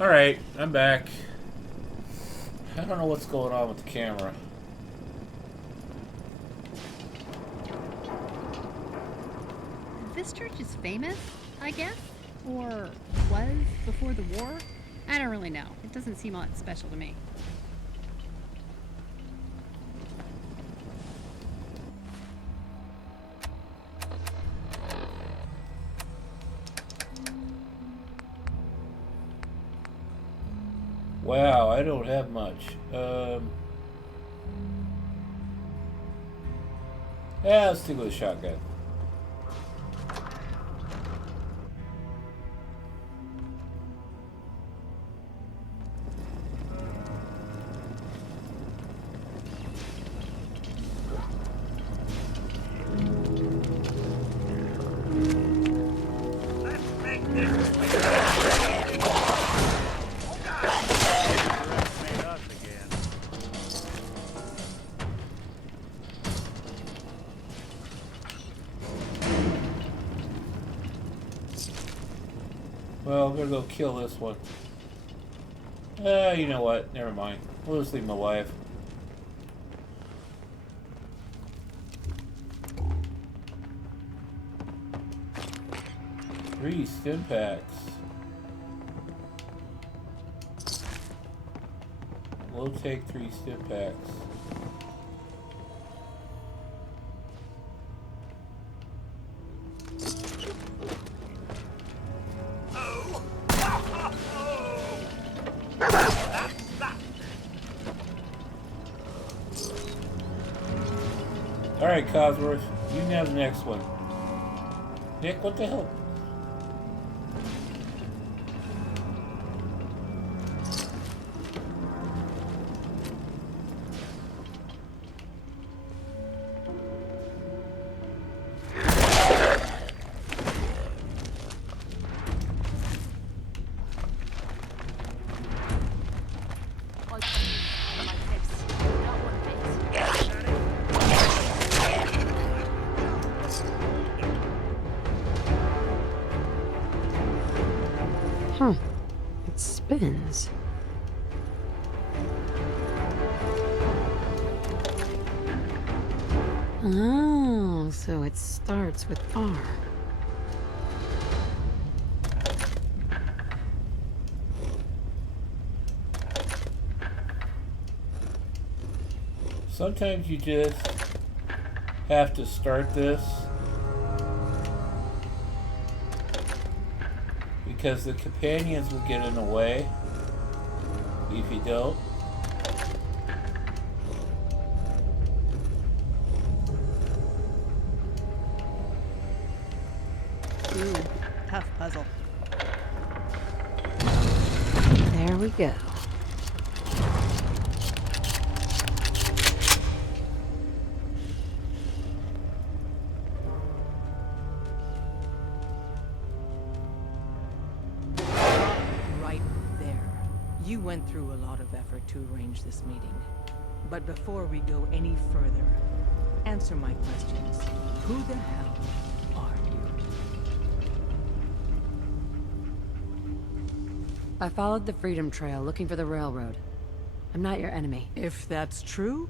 Alright, I'm back. I don't know what's going on with the camera. This church is famous, I guess? Or was before the war? I don't really know. It doesn't seem all that special to me. Wow, I don't have much. Yeah, let's stick with a shotgun. Well, I'm gonna go kill this one. You know what? Never mind. We'll just leave him alive. Three stim packs. We'll take 3 stim packs. Alright, Cosworth, you can have the next one. Nick, what the hell? Huh. It spins. Oh, so it starts with R. Sometimes you just have to start this because the companions will get in the way if you don't. Ooh, tough puzzle. There we go. Right there. You went through a lot of effort to arrange this meeting. But before we go any further, answer my questions. Who the hell are you? I followed the Freedom Trail looking for the railroad. I'm not your enemy. If that's true,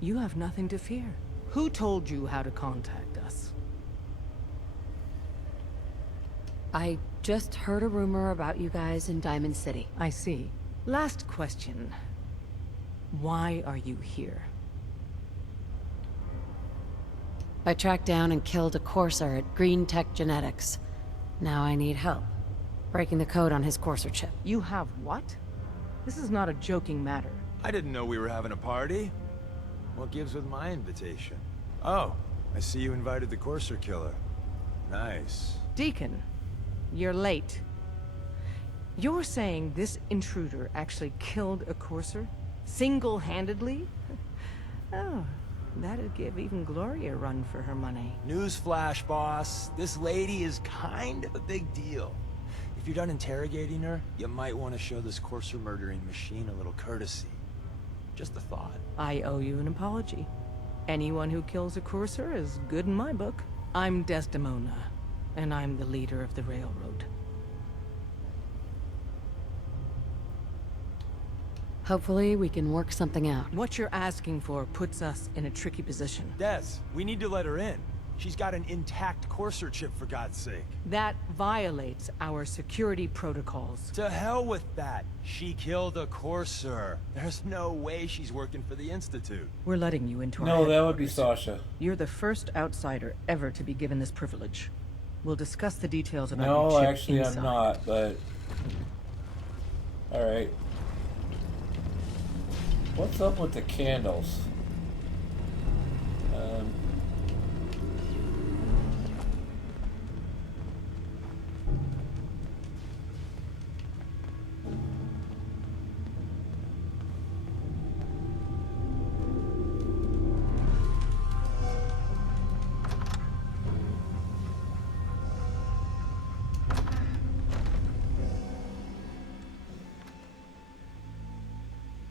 you have nothing to fear. Who told you how to contact us? I just heard a rumor about you guys in Diamond City. I see. Last question. Why are you here? I tracked down and killed a courser at Green Tech Genetics. Now I need help. Breaking the code on his courser chip. You have what? This is not a joking matter. I didn't know we were having a party. What gives with my invitation? Oh, I see you invited the Courser Killer. Nice. Deacon, you're late. You're saying this intruder actually killed a courser? Single-handedly? Oh, that'd give even Gloria a run for her money. Newsflash, boss. This lady is kind of a big deal. If you're done interrogating her, you might want to show this Courser murdering machine a little courtesy. Just a thought. I owe you an apology. Anyone who kills a courser is good in my book. I'm Desdemona, and I'm the leader of the railroad. Hopefully, we can work something out. What you're asking for puts us in a tricky position. Des, we need to let her in. She's got an intact Courser chip, for God's sake. That violates our security protocols. To hell with that. She killed a Courser. There's no way she's working for the Institute. We're letting you into our No, that would be headquarters. Sasha. You're the first outsider ever to be given this privilege. We'll discuss the details about your No, chip actually, inside. I'm not, but... Alright. What's up with the candles?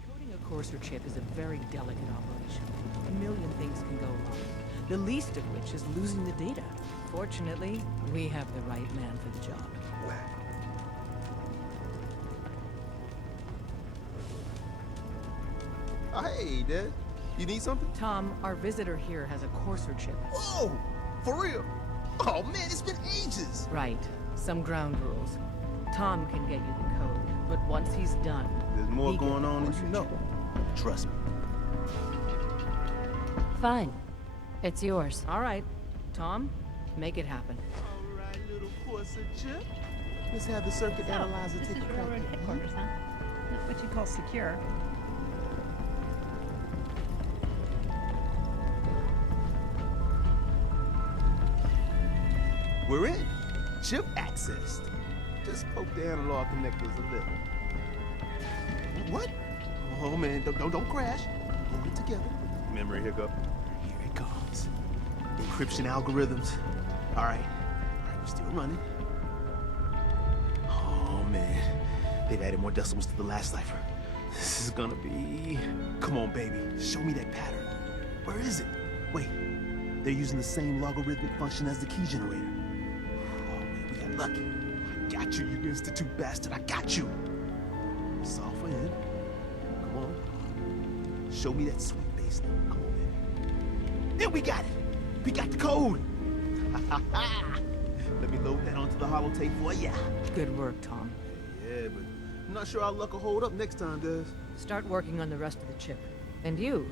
Coding a Courser chip is a very delicate operation. A million things can go wrong. The least of which is losing the data. Fortunately, we have the right man for the job. Hey, Dad. You need something? Tom, our visitor here has a Courser chip. Oh, for real? Oh, man, it's been ages. Right. Some ground rules. Tom can get you the code, but once he's done, There's more he gets going the on than Courser you know. chip. Trust me. Fine. It's yours. All right. Tom, make it happen. All right, little Corsa chip. Let's have the circuit analyzer This take is a crack railroad at it. headquarters, huh? Not what you call secure. We're in. Chip accessed. Just poke the analog connectors a little. What? Oh man, don't crash. Hold it together. Memory hiccup. Here it comes. Encryption algorithms. All right, we're still running. Oh man, they've added more decimals to the last cipher. This is gonna be. Come on, baby, show me that pattern. Where is it? Wait, they're using the same logarithmic function as the key generator. Oh man, we got lucky. I got you, you institute bastard. I got you. Solve for him. Come on. Show me that sweet bass note. Come on, man. There, we got it. We got the code. Let me load that onto the holotape for ya. Good work, Tom. Yeah, but I'm not sure our luck will hold up next time, Des. Start working on the rest of the chip. And you,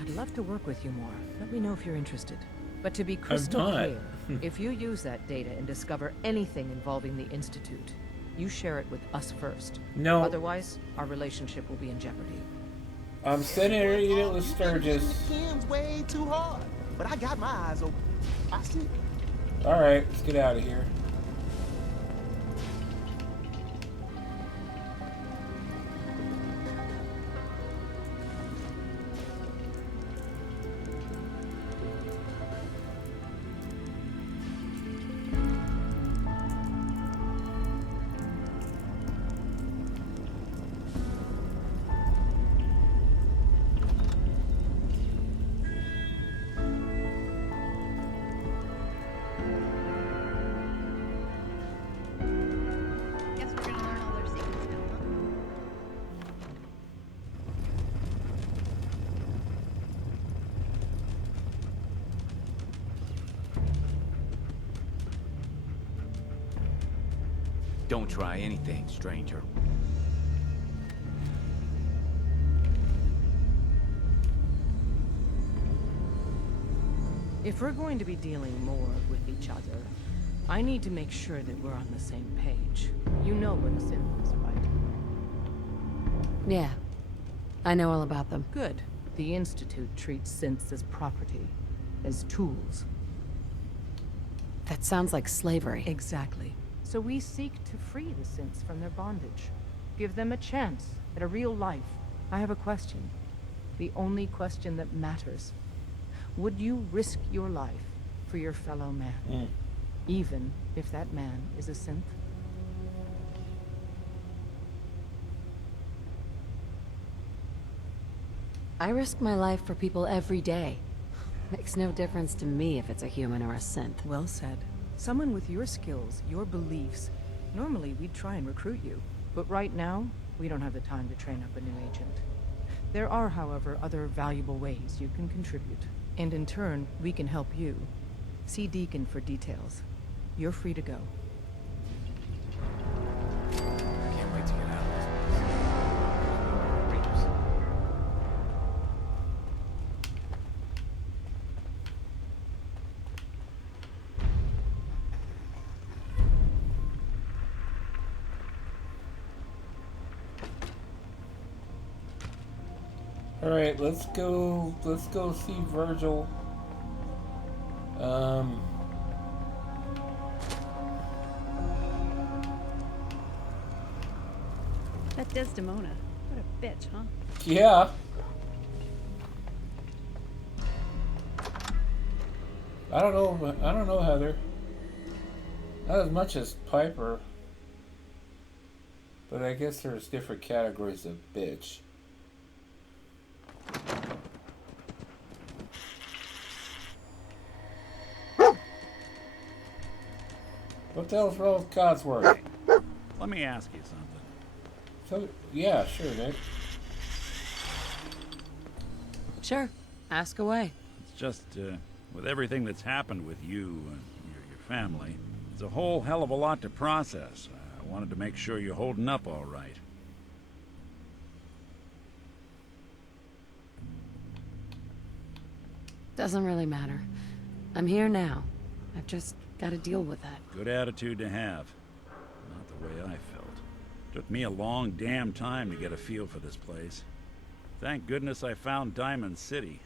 I'd love to work with you more. Let me know if you're interested. But to be crystal not. clear, if you use that data and discover anything involving the Institute, you share it with us first. No. Otherwise, our relationship will be in jeopardy. I'm sitting here eating with Sturgis. Ken's way too hard, but I got my eyes open. I see. Alright, let's get out of here. Guess we're gonna learn all their secrets now, huh? Don't try anything, stranger. If we're going to be dealing more with each other, I need to make sure that we're on the same page. You know what a synth is, right? Yeah. I know all about them. Good. The Institute treats synths as property, as tools. That sounds like slavery. Exactly. So we seek to free the synths from their bondage. Give them a chance at a real life. I have a question. The only question that matters. Would you risk your life for your fellow man? Even if that man is a synth? I risk my life for people every day. Makes no difference to me if it's a human or a synth. Well said. Someone with your skills, your beliefs. Normally, we'd try and recruit you. But right now, We don't have the time to train up a new agent. There are, however, other valuable ways you can contribute. And in turn, we can help you. See Deacon for details. You're free to go. I can't wait to get out of this place. All right, let's go see Virgil. That Desdemona. What a bitch, huh? Yeah. I don't know, Heather. Not as much as Piper. But I guess there's different categories of bitch. What the hell's wrong with Codsworth? Let me ask you something. So, yeah, sure, Nick. Sure, ask away. It's just, with everything that's happened with you and your family, it's a whole hell of a lot to process. I wanted to make sure you're holding up all right. Doesn't really matter. I'm here now. I've just got to deal with that. Good attitude to have. Not the way I felt. Took me a long damn time to get a feel for this place. Thank goodness I found Diamond City.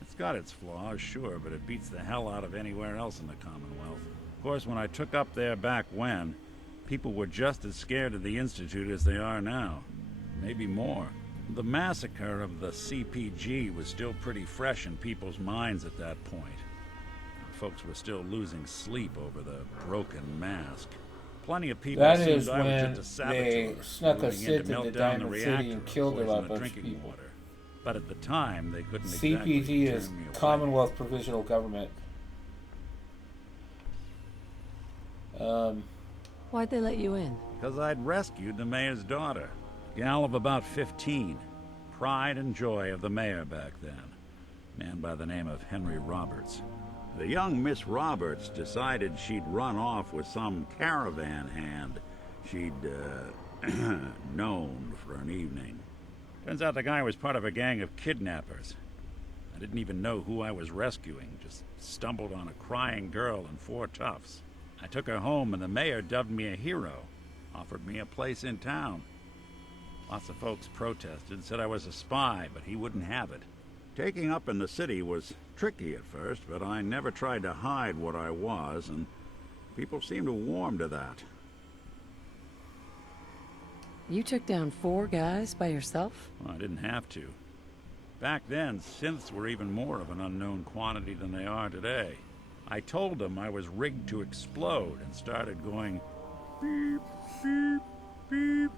It's got its flaws, sure, but it beats the hell out of anywhere else in the Commonwealth. Of course, when I took up there back when, people were just as scared of the Institute as they are now. Maybe more. The massacre of the CPG was still pretty fresh in people's minds at that point. Folks were still losing sleep over the broken mask. Plenty of people That assumed is I was when just a saboteur, they snuck a moving in Sith to melt into down the Diamond City reactor and killed a poison lot the of drinking people. water. But at the time, they couldn't exactly CPG is turn me away. Commonwealth Provisional Government. Why'd they let you in? Because I'd rescued the mayor's daughter. Gal of about 15. Pride and joy of the mayor back then. Man by the name of Henry Roberts. The young Miss Roberts decided she'd run off with some caravan hand she'd, known for an evening. Turns out the guy was part of a gang of kidnappers. I didn't even know who I was rescuing, just stumbled on a crying girl and 4 toughs. I took her home and the mayor dubbed me a hero, offered me a place in town. Lots of folks protested, said I was a spy, but he wouldn't have it. Taking up in the city was tricky at first, but I never tried to hide what I was, and people seemed to warm to that. You took down 4 guys by yourself? Well, I didn't have to. Back then, synths were even more of an unknown quantity than they are today. I told them I was rigged to explode and started going beep, beep, beep.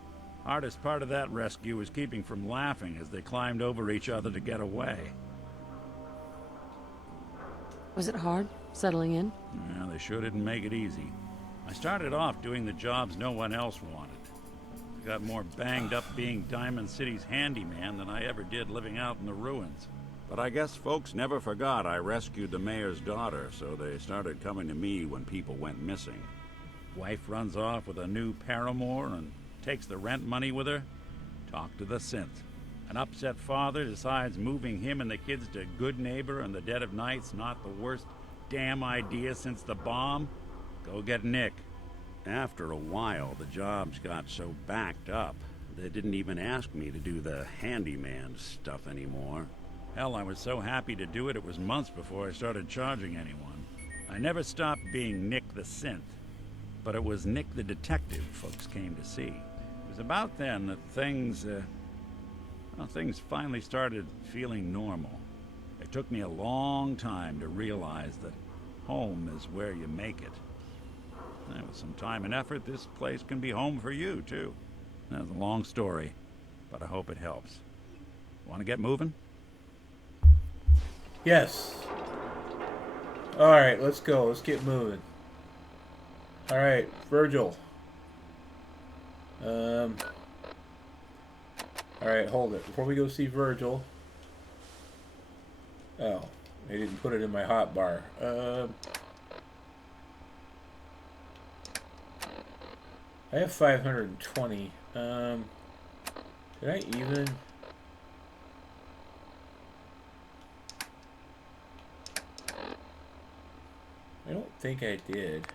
Hardest part of that rescue was keeping from laughing as they climbed over each other to get away. Was it hard, settling in? Yeah, they sure didn't make it easy. I started off doing the jobs no one else wanted. I got more banged up being Diamond City's handyman than I ever did living out in the ruins. But I guess folks never forgot I rescued the mayor's daughter, so they started coming to me when people went missing. Wife runs off with a new paramour and takes the rent money with her. Talk to the synth. An upset father decides moving him and the kids to Good Neighbor in the dead of night's not the worst damn idea since the bomb. Go get Nick. After a while, the jobs got so backed up, they didn't even ask me to do the handyman stuff anymore. Hell, I was so happy to do it, it was months before I started charging anyone. I never stopped being Nick the Synth, but it was Nick the Detective folks came to see. It was about then that things finally started feeling normal. It took me a long time to realize that home is where you make it. And with some time and effort, this place can be home for you, too. That's a long story, but I hope it helps. Want to get moving? Yes. Alright, let's go. Let's get moving. Alright, Virgil. Alright, hold it. Before we go see Virgil. Oh, they didn't put it in my hot bar. I have 520. Did I even? I don't think I did.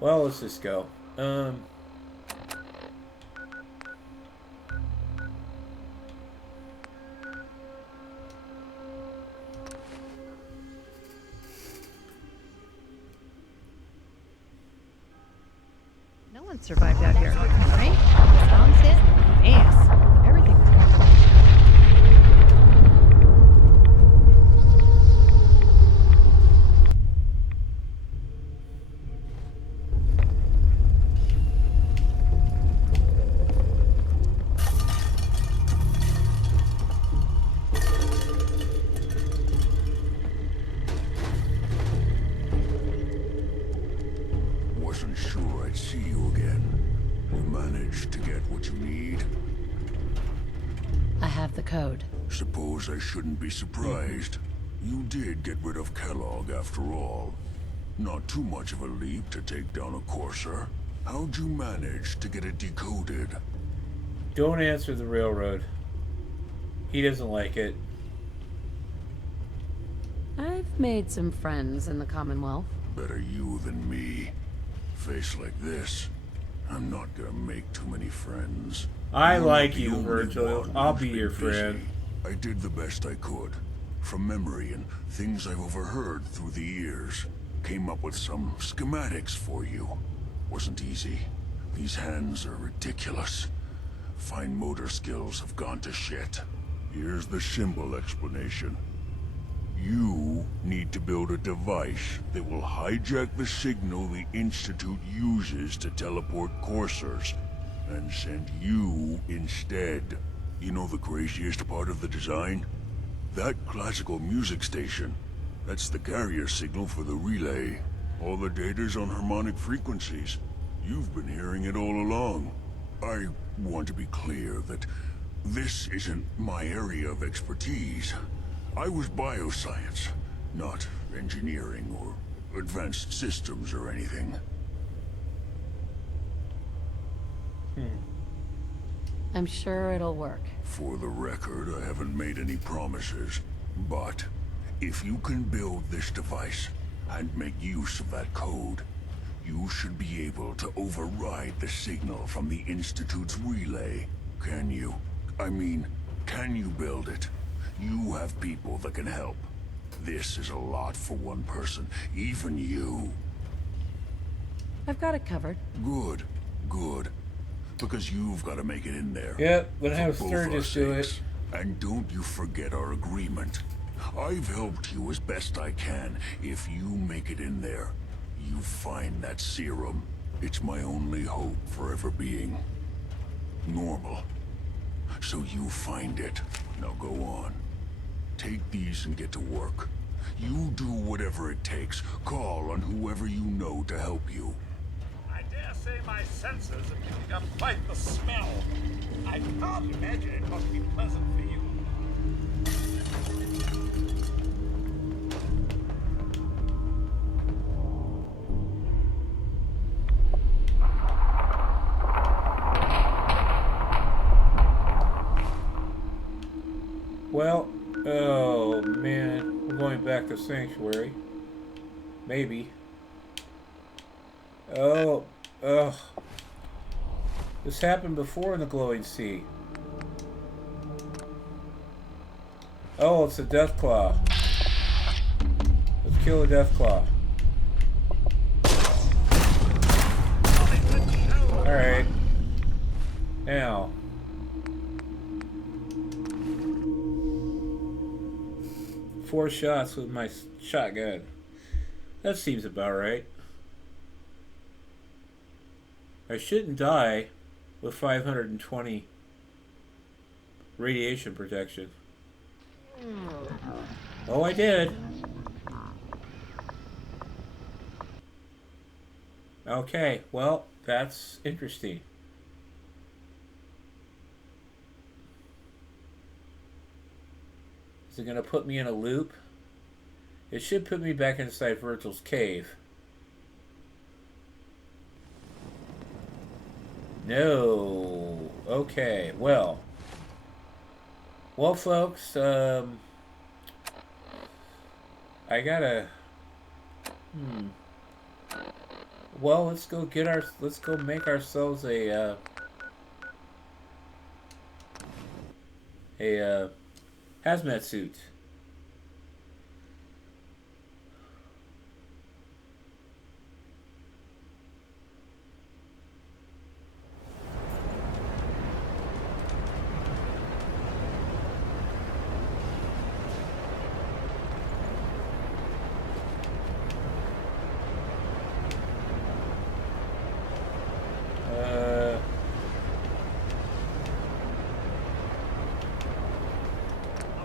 Well, let's just go. No one survived out here, right? Sounds hit. Ass. Everything was gone. Wasn't sure I'd see you again. You managed to get what you need? I have the code. Suppose I shouldn't be surprised. You did get rid of Kellogg after all. Not too much of a leap to take down a Courser. How'd you manage to get it decoded? Don't answer the railroad. He doesn't like it. I've made some friends in the Commonwealth. Better you than me. Face like this, I'm not gonna make too many friends. I You're like not the you, only Virgil. one I'll who's be been your busy. friend. I did the best I could. From memory and things I've overheard through the years. Came up with some schematics for you. Wasn't easy. These hands are ridiculous. Fine motor skills have gone to shit. Here's the simple explanation. You need to build a device that will hijack the signal the Institute uses to teleport coursers, and send you instead. You know the craziest part of the design? That classical music station. That's the carrier signal for the relay. All the data's on harmonic frequencies. You've been hearing it all along. I want to be clear that this isn't my area of expertise. I was bioscience, not engineering or advanced systems or anything. I'm sure it'll work. For the record, I haven't made any promises, but if you can build this device and make use of that code, you should be able to override the signal from the Institute's relay. Can you? I mean, can you build it? You have people that can help. This is a lot for one person, even you. I've got it covered. Good, good. Because you've got to make it in there. Yep, gonna For have both Sturgis our do sakes. it. And don't you forget our agreement. I've helped you as best I can. If you make it in there, you find that serum. It's my only hope for ever being normal. So you find it. Now go on. Take these and get to work. You do whatever it takes. Call on whoever you know to help you. I dare say my senses are picking up quite the smell. I can't imagine it must be pleasant for you. Well, oh man, we're going back to Sanctuary. Maybe. Oh, ugh. This happened before in the Glowing Sea. Oh, it's a Deathclaw. Let's kill a Deathclaw. Alright. Now. Four shots with my shotgun. That seems about right. I shouldn't die with 520 radiation protection. Oh, I did. Okay, well, that's interesting. Is it going to put me in a loop? It should put me back inside Virgil's cave. No. Okay, well. Well, folks, I gotta... Well, let's go get our... Let's go make ourselves a hazmat suit.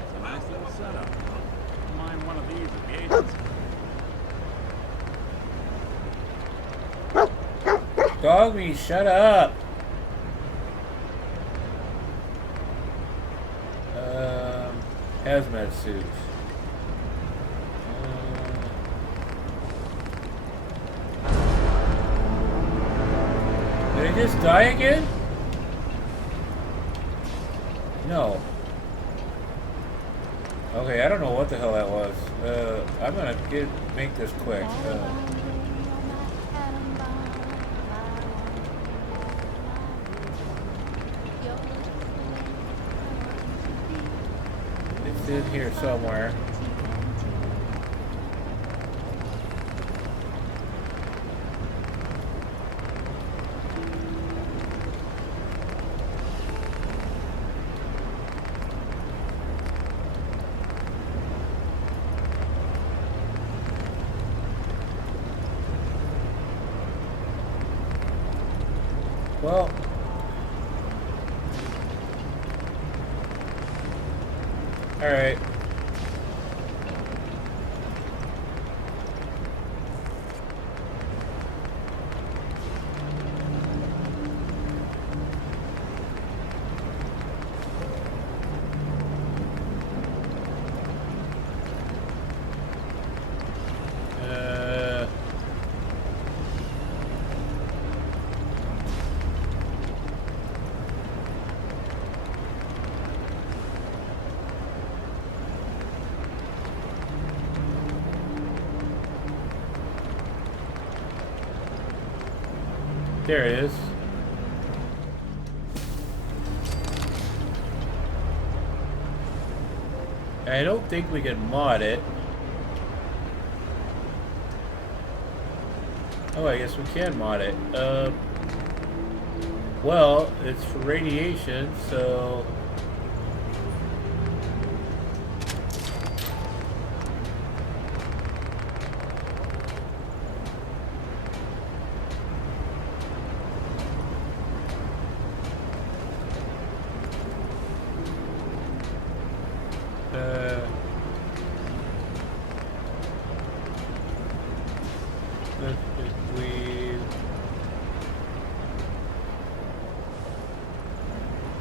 It's a nice little setup. Don't mind one of these at the agency. Doggy, shut up! Hazmat suit. Did I just die again? No. Okay, I don't know what the hell that was. I'm gonna make this quick. It's in here somewhere. Well, all right. There it is. I don't think we can mod it. Oh, I guess we can mod it. Well, it's for radiation, so...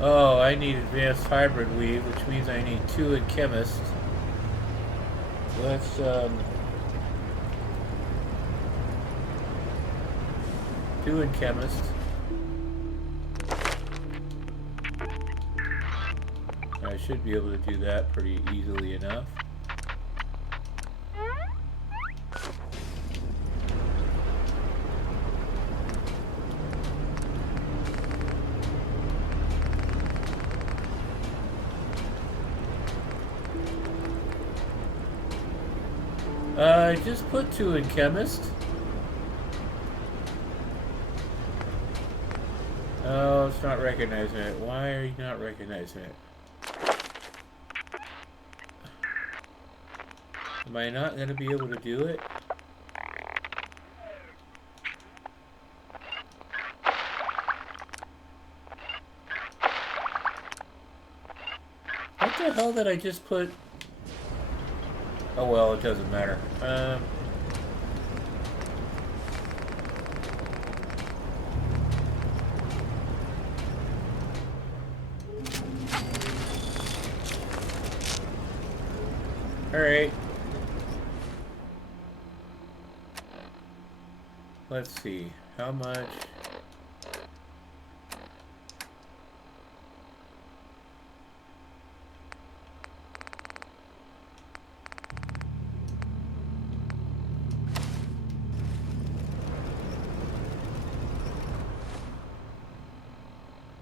Oh, I need advanced hybrid weave, which means I need 2 in chemist. Let's 2 in chemist. I should be able to do that pretty easily enough. I just put 2 in chemist. Oh, it's not recognizing it. Why are you not recognizing it? Am I not going to be able to do it? What the hell did I just put? Oh well, it doesn't matter. Alright. Let's see. How much?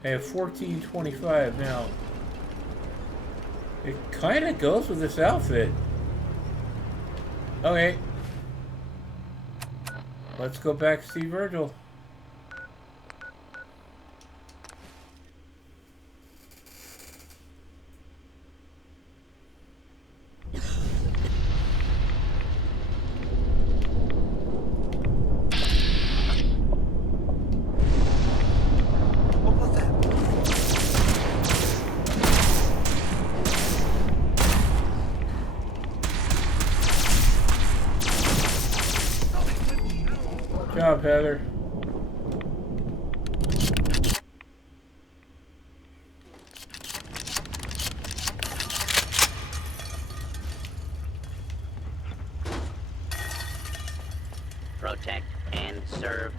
I have 1425 now. It kind of goes with this outfit. Okay. Let's go back to see Virgil. Good job, Heather. Protect and serve.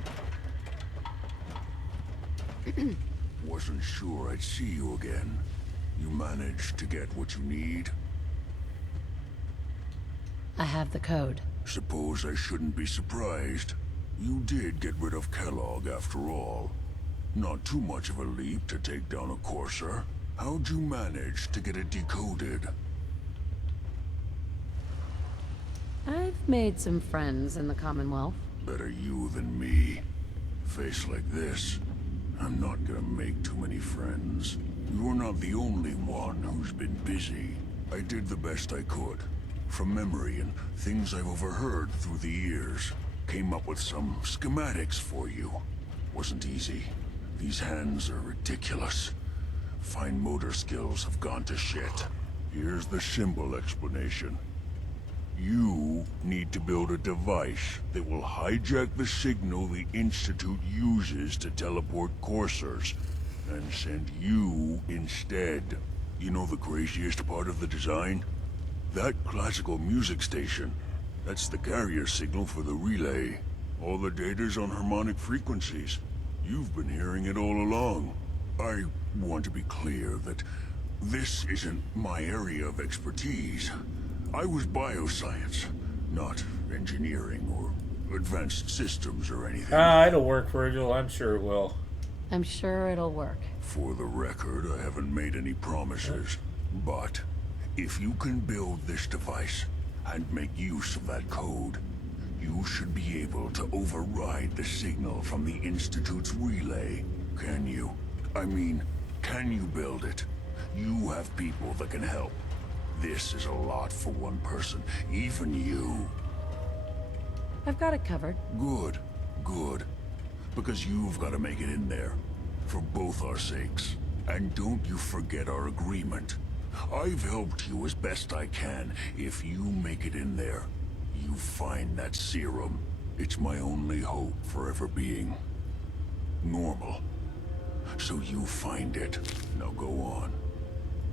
Wasn't sure I'd see you again. You managed to get what you need? I have the code. Suppose I shouldn't be surprised. You did get rid of Kellogg after all. Not too much of a leap to take down a Courser. How'd you manage to get it decoded? I've made some friends in the Commonwealth. Better you than me. Face like this, I'm not gonna make too many friends. You're not the only one who's been busy. I did the best I could. From memory and things I've overheard through the years. Came up with some schematics for you. Wasn't easy. These hands are ridiculous. Fine motor skills have gone to shit. Here's the simple explanation. You need to build a device that will hijack the signal the Institute uses to teleport coursers, and send you instead. You know the craziest part of the design? That classical music station. That's the carrier signal for the relay. All the data's on harmonic frequencies. You've been hearing it all along. I want to be clear that this isn't my area of expertise. I was bioscience, not engineering or advanced systems or anything. It'll work, Virgil. I'm sure it will. I'm sure it'll work. For the record, I haven't made any promises. But if you can build this device and make use of that code, you should be able to override the signal from the Institute's relay. Can you? I mean, can you build it? You have people that can help. This is a lot for one person, even you. I've got it covered. Good, good. Because you've got to make it in there. For both our sakes. And don't you forget our agreement. I've helped you as best I can. If you make it in there, you find that serum. It's my only hope for ever being normal. So you find it. Now go on.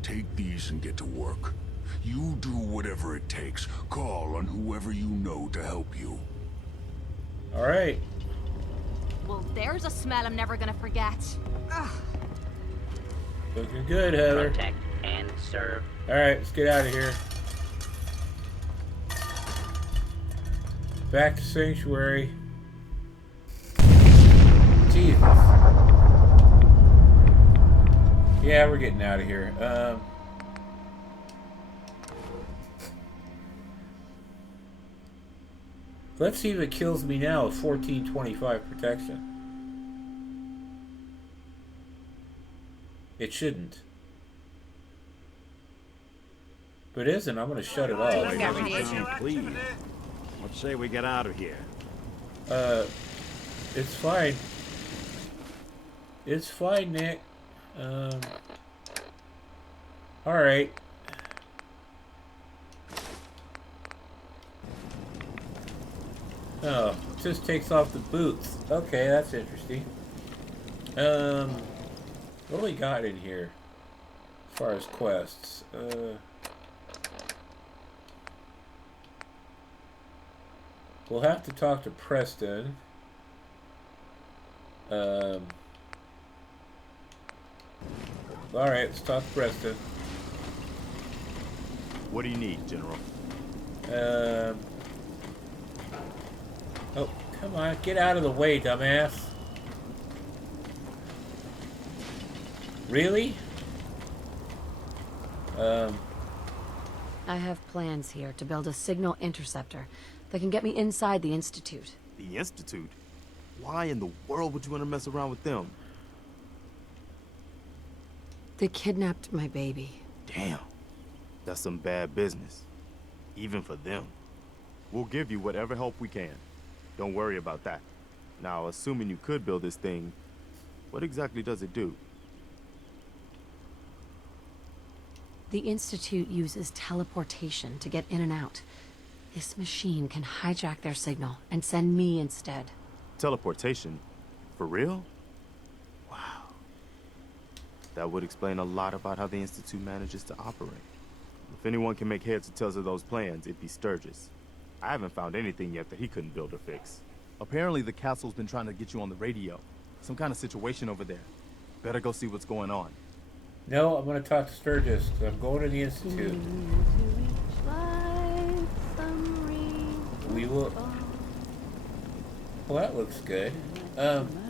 Take these and get to work. You do whatever it takes. Call on whoever you know to help you. All right. Well, there's a smell I'm never gonna forget. Ugh. Looking good, Heather. Protect and serve. All right, let's get out of here. Back to Sanctuary. Jesus. Yeah, we're getting out of here. Let's see if it kills me now with 1425 protection. It shouldn't. If it isn't, I'm going to shut it off. Please. Let's say we get out of here. It's fine. It's fine, Nick. Alright. Oh, just takes off the boots. Okay, that's interesting. What do we got in here? As far as quests. We'll have to talk to Preston. Alright, let's talk to Preston. What do you need, General? Oh, come on, get out of the way, dumbass. Really? I have plans here to build a signal interceptor that can get me inside the Institute. The Institute? Why in the world would you want to mess around with them? They kidnapped my baby. Damn. That's some bad business. Even for them. We'll give you whatever help we can. Don't worry about that. Now, assuming you could build this thing, what exactly does it do? The Institute uses teleportation to get in and out. This machine can hijack their signal and send me instead. Teleportation? For real? Wow. That would explain a lot about how the Institute manages to operate. If anyone can make heads or tails of those plans, it'd be Sturgis. I haven't found anything yet that he couldn't build or fix. Apparently the castle's been trying to get you on the radio. Some kind of situation over there. Better go see what's going on. No, I'm going to talk to Sturgis. I'm going to the Institute. We will... Well, that looks good.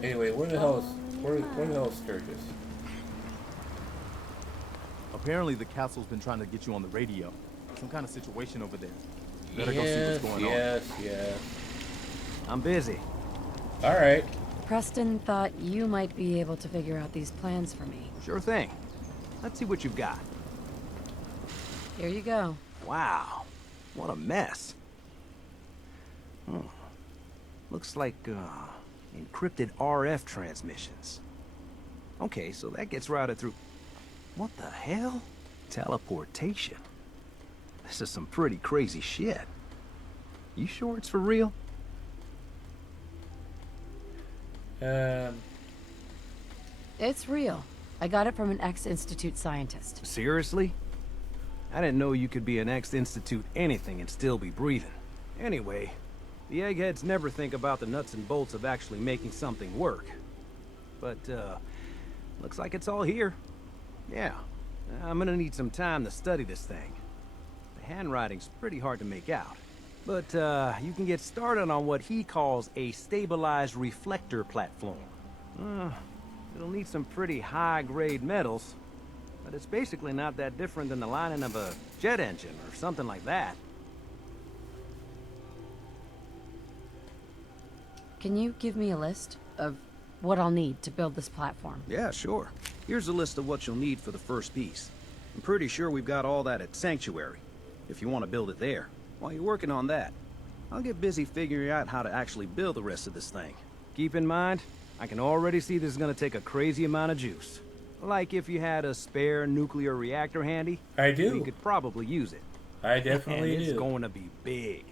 Anyway, where the hell is Sturgis? Apparently the castle's been trying to get you on the radio. Some kind of situation over there. Better go see what's going on. Yes. I'm busy. Alright. Preston thought you might be able to figure out these plans for me. Sure thing. Let's see what you've got. Here you go. Wow. What a mess. Looks like, encrypted RF transmissions. Okay, so that gets routed through... What the hell? Teleportation. This is some pretty crazy shit. You sure it's for real? It's real. I got it from an ex-Institute scientist. Seriously? I didn't know you could be an ex-Institute anything and still be breathing. Anyway, the eggheads never think about the nuts and bolts of actually making something work. But, looks like it's all here. Yeah, I'm gonna need some time to study this thing. The handwriting's pretty hard to make out. But, you can get started on what he calls a stabilized reflector platform. It'll need some pretty high-grade metals, but it's basically not that different than the lining of a jet engine or something like that. Can you give me a list of what I'll need to build this platform? Yeah, sure. Here's a list of what you'll need for the first piece. I'm pretty sure we've got all that at Sanctuary, if you want to build it there. While you're working on that, I'll get busy figuring out how to actually build the rest of this thing. Keep in mind, I can already see this is gonna take a crazy amount of juice. Like if you had a spare nuclear reactor handy. I do. You could probably use it. I definitely and do. It's going to be big.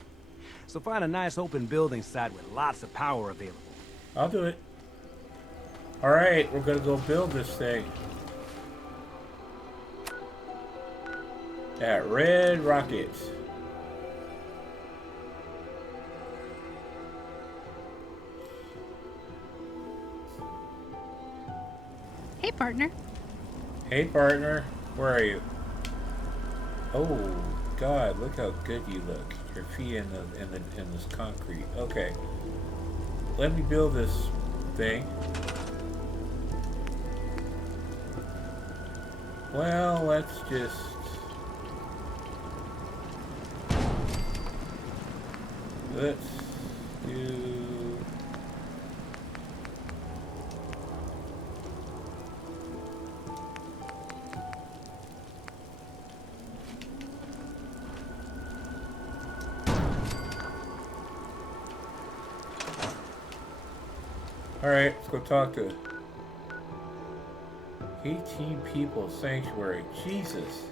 So find a nice open building site with lots of power available. I'll do it. Alright, we're gonna go build this thing. At Red Rocket. Hey, partner. Hey, partner. Where are you? Oh, God, look how good you look. Your feet in this concrete. Okay. Let me build this thing. Well, let's just... Let's do... Alright, let's go talk to 18 people, Sanctuary. Jesus.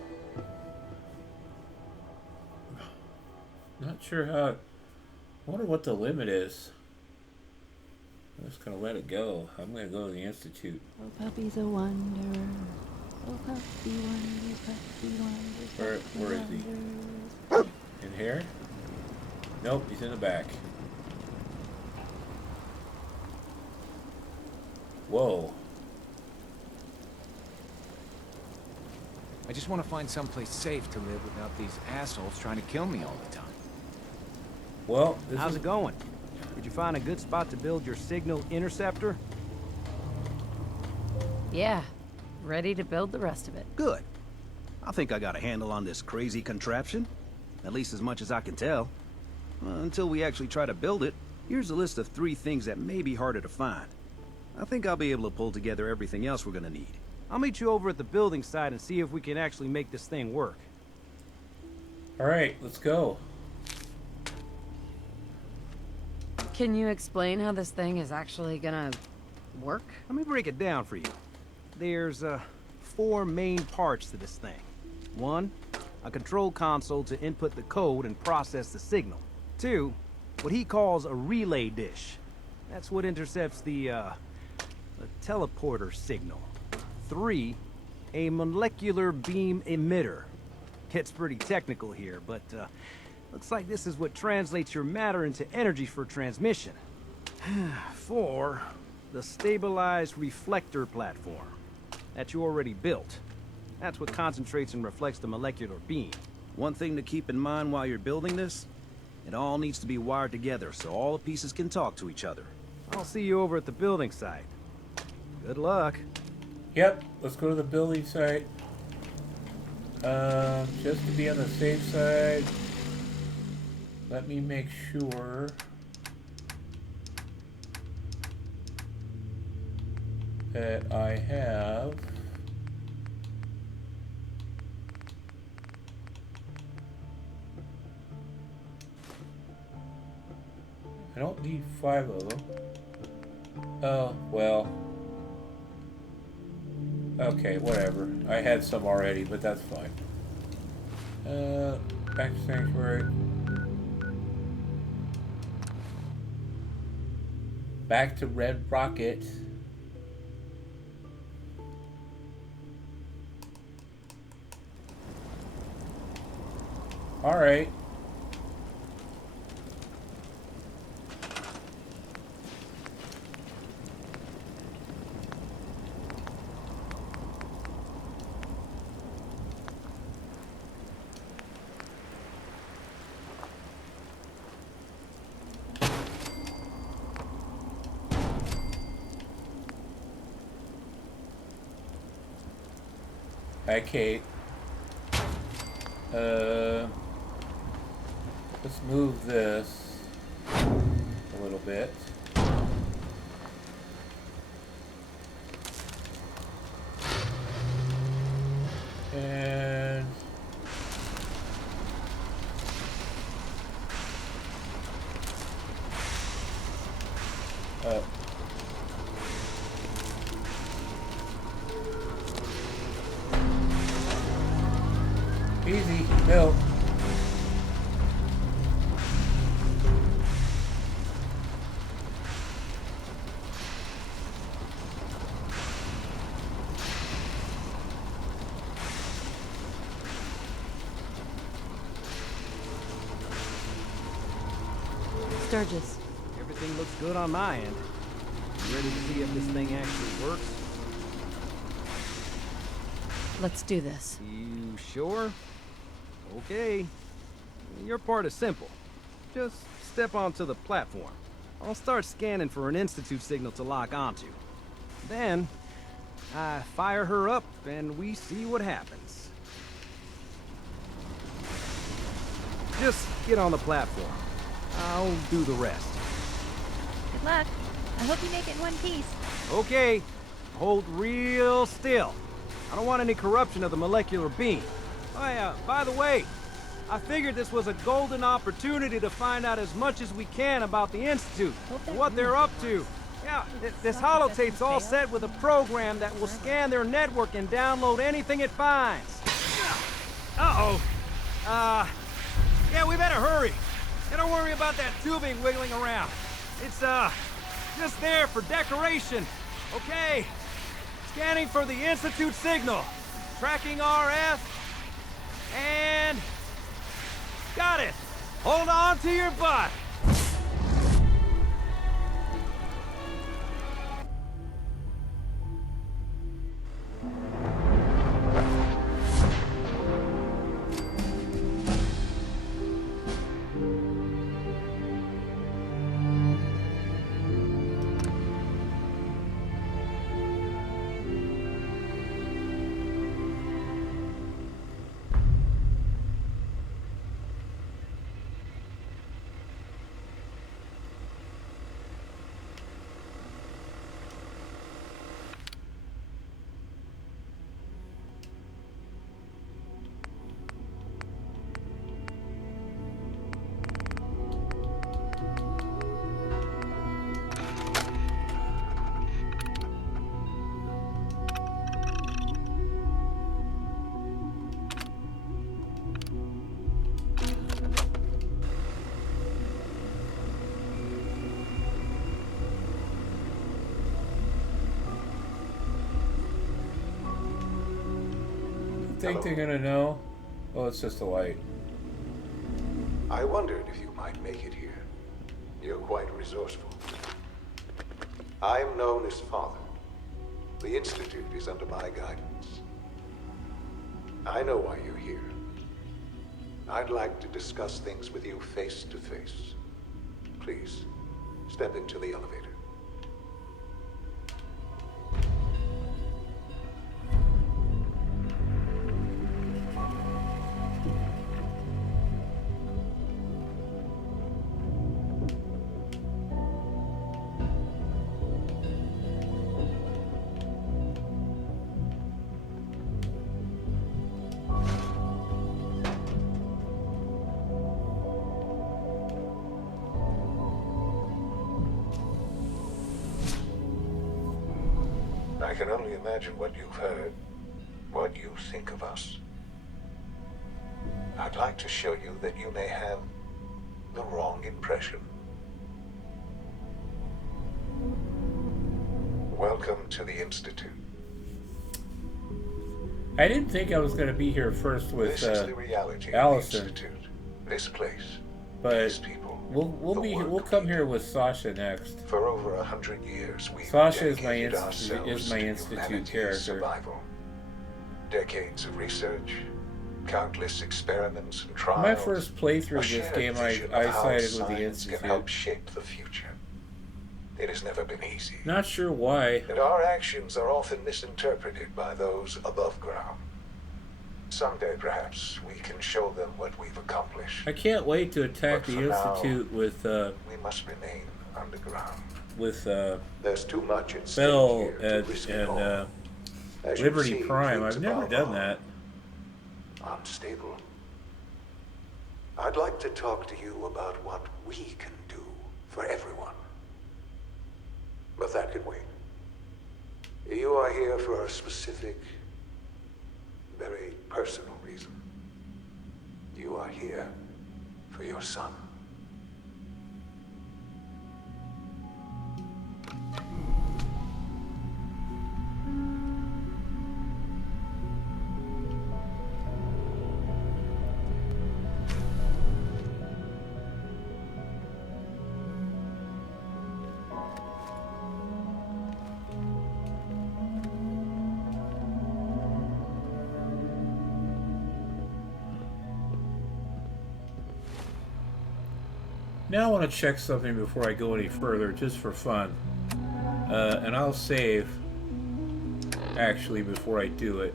Not sure how... I wonder what the limit is. I'm just gonna let it go. I'm gonna go to the Institute. Oh, puppy's a wanderer. Oh, puppy wanders, puppy wanders. Where is he? In here? Nope, he's in the back. Whoa. I just want to find someplace safe to live without these assholes trying to kill me all the time. Well, how's it going? Did you find a good spot to build your signal interceptor? Yeah, ready to build the rest of it. Good. I think I got a handle on this crazy contraption. At least as much as I can tell. Until we actually try to build it, here's a list of 3 things that may be harder to find. I think I'll be able to pull together everything else we're gonna need. I'll meet you over at the building site and see if we can actually make this thing work. Alright, let's go. Can you explain how this thing is actually gonna work? Let me break it down for you. There's 4 main parts to this thing. 1, a control console to input the code and process the signal. 2, what he calls a relay dish. That's what intercepts the teleporter signal. 3, a molecular beam emitter. It's pretty technical here, but looks like this is what translates your matter into energy for transmission. 4, the stabilized reflector platform that you already built. That's what concentrates and reflects the molecular beam. One thing to keep in mind while you're building this, it all needs to be wired together so all the pieces can talk to each other. I'll see you over at the building site. Good luck. Yep, let's go to the building site. Just to be on the safe side, let me make sure that I have I don't need 5 of them. Oh, well. Okay, whatever. I had some already, but that's fine. Back to Sanctuary. Back to Red Rocket. Alright. Hi, Kate. Let's move this a little bit. And easy, built. Sturgis. Everything looks good on my end. You ready to see if this thing actually works? Let's do this. You sure? Okay. Your part is simple. Just step onto the platform. I'll start scanning for an Institute signal to lock onto. Then, I fire her up and we see what happens. Just get on the platform. I'll do the rest. Good luck. I hope you make it in one piece. Okay. Hold real still. I don't want any corruption of the molecular beam. Oh yeah, by the way, I figured this was a golden opportunity to find out as much as we can about the Institute and what they're up to. Yeah, this holotape's all set with a program that will scan their network and download anything it finds. Uh-oh. Yeah, we better hurry. And don't worry about that tubing wiggling around. It's, just there for decoration. Okay. Scanning for the Institute signal. Tracking RF. And... got it. Hold on to your butt. think they're gonna know? Oh, it's just a light. I wondered if you might make it here. You're quite resourceful. I'm known as Father. The Institute is under my guidance. I know why you're here. I'd like to discuss things with you face to face. Please, step into the elevator. I can only imagine what you've heard, what you think of us. I'd like to show you that you may have the wrong impression. Welcome to the Institute. I didn't think I was going to be here first with This is the reality Allison, of the Institute. This place, but these people, we'll come here with Sasha next. For over 100 years, we've Sasha is dedicated my ourselves to institute humanity's character. survival. Decades of research, countless experiments and trials. My first playthrough of a this shared game, I vision of how sided with the science can Institute. help shape the future. It has never been easy. Not sure why. And our actions are often misinterpreted by those above ground. Someday, perhaps, we can show them what we've accomplished. I can't wait to attack But the for now, Institute with we must remain underground. with There's too much at stake Bell here to and risk it all. As you've Liberty seen, Prime. things I've never above done are that. Unstable. I'd like to talk to you about what we can do for everyone. But that can wait. You are here for a specific, very personal reason. You are here for your son. Now I want to check something before I go any further, just for fun. And I'll save, actually, before I do it.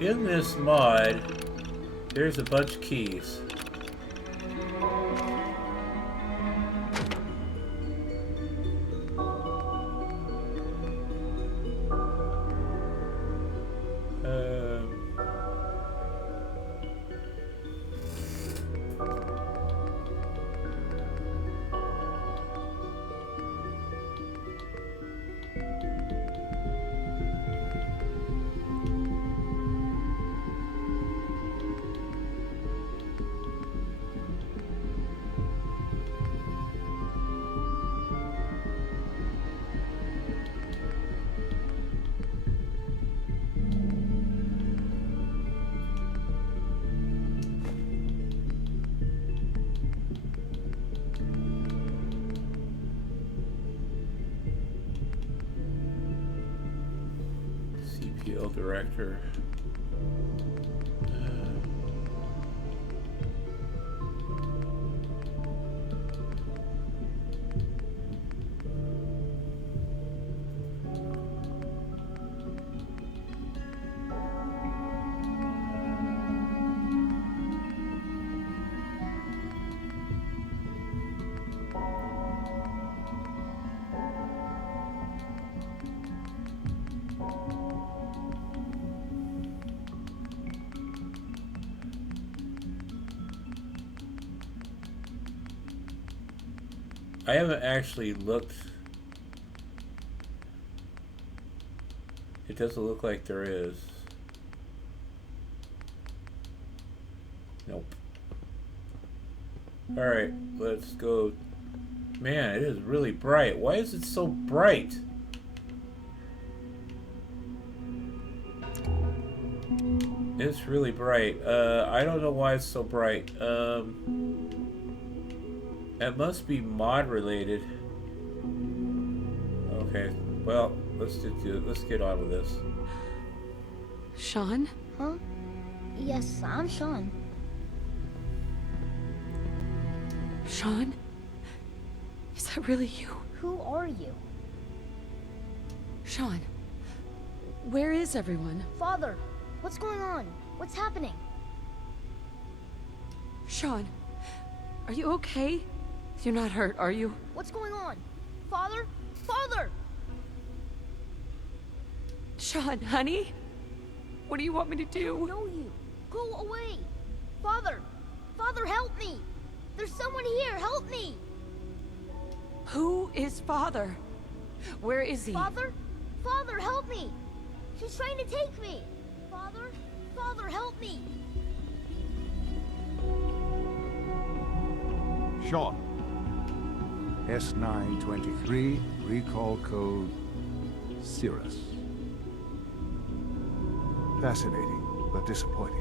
In this mod, there's a bunch of keys. CPL director. I haven't actually looked. It doesn't look like there is. Alright, let's go. Man, it is really bright. Why is it so bright? It's really bright. I don't know why it's so bright. It must be mod related. Okay, well, let's get on with this. Sean? Huh? Yes, I'm Sean. Sean? Is that really you? Who are you? Sean, where is everyone? Father, what's going on? What's happening? Sean, are you okay? You're not hurt, are you? What's going on? Father? Father! Sean, honey? What do you want me to do? I don't know you. Go away! Father! Father, help me! There's someone here, help me! Who is Father? Where is he? Father? Father, help me! She's trying to take me! Father? Father, help me! Sean. S923, recall code Cirrus. Fascinating, but disappointing.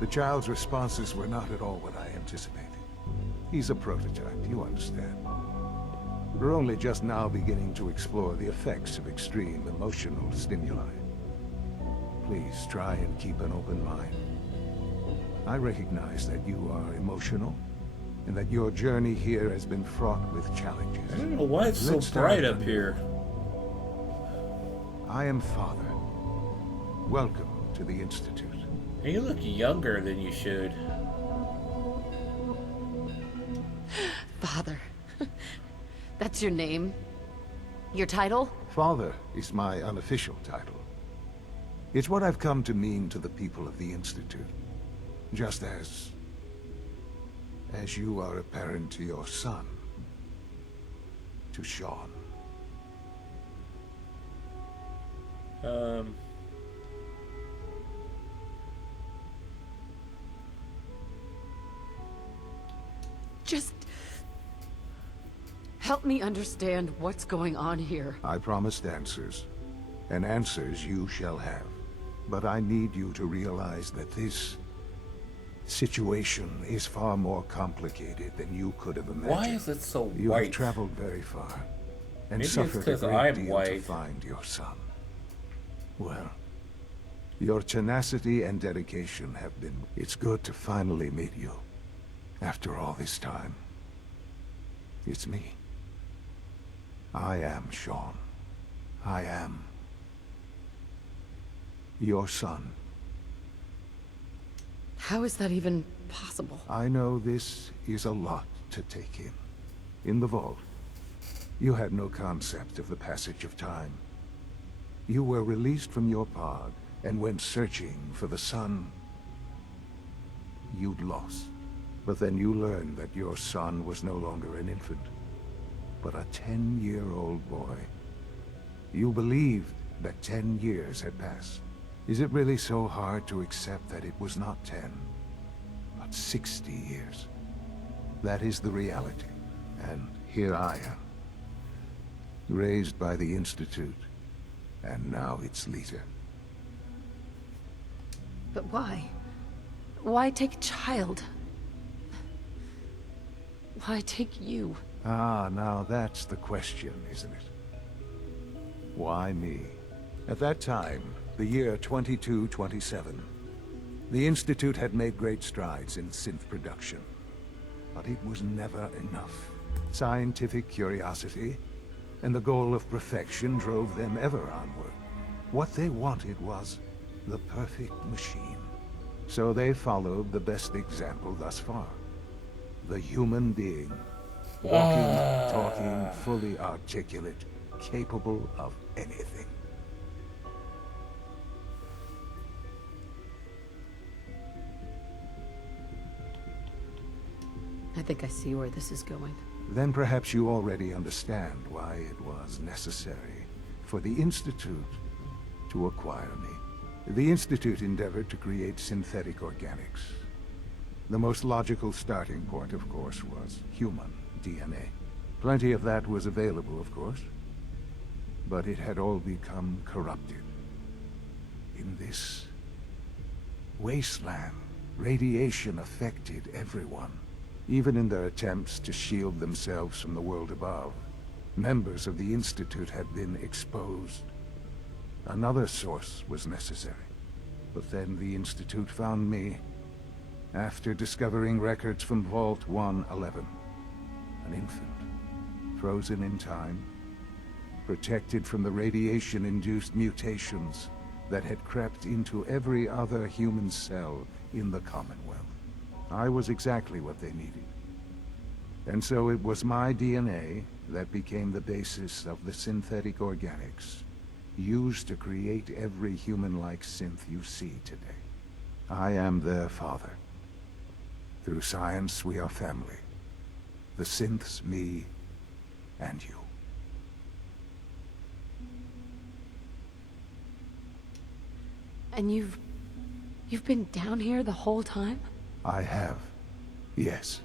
The child's responses were not at all what I anticipated. He's a prototype, you understand. We're only just now beginning to explore the effects of extreme emotional stimuli. Please try and keep an open mind. I recognize that you are emotional, and that your journey here has been fraught with challenges. I don't know why it's so bright up here. I am Father. Welcome to the Institute. Hey, you look younger than you should. Father. That's your name? Your title? Father is my unofficial title. It's what I've come to mean to the people of the Institute. Just as you are a parent to your son, to Sean. Just help me understand what's going on here. I promised answers, and answers you shall have. But I need you to realize that this situation is far more complicated than you could have imagined. Why is it so You white? have traveled very far, and Maybe it's suffered a 'cause great I'm deal to white. find your son. Well, your tenacity and dedication have been... It's good to finally meet you, after all this time. It's me. I am Sean. I am your son. How is that even possible? I know this is a lot to take in. In the vault, you had no concept of the passage of time. You were released from your pod and went searching for the son you'd lost. But then you learned that your son was no longer an infant, but a 10-year-old boy. You believed that 10 years had passed. Is it really so hard to accept that it was not 10, but 60 years? That is the reality, and here I am. Raised by the Institute, and now its leader. But why? Why take a child? Why take you? Ah, now that's the question, isn't it? Why me? At that time, the year 2227, the Institute had made great strides in synth production. But it was never enough. Scientific curiosity and the goal of perfection drove them ever onward. What they wanted was the perfect machine. So they followed the best example thus far. The human being. Walking, talking, fully articulate, capable of anything. I think I see where this is going. Then perhaps you already understand why it was necessary for the Institute to acquire me. The Institute endeavored to create synthetic organics. The most logical starting point, of course, was human DNA. Plenty of that was available, of course. But it had all become corrupted. In this wasteland, radiation affected everyone. Even in their attempts to shield themselves from the world above, members of the Institute had been exposed. Another source was necessary. But then the Institute found me after discovering records from Vault 111. An infant, frozen in time, protected from the radiation-induced mutations that had crept into every other human cell in the Commonwealth. I was exactly what they needed. And so it was my DNA that became the basis of the synthetic organics used to create every human-like synth you see today. I am their father. Through science, we are family. The synths, me, and you. And you've been down here the whole time? I have. Yes.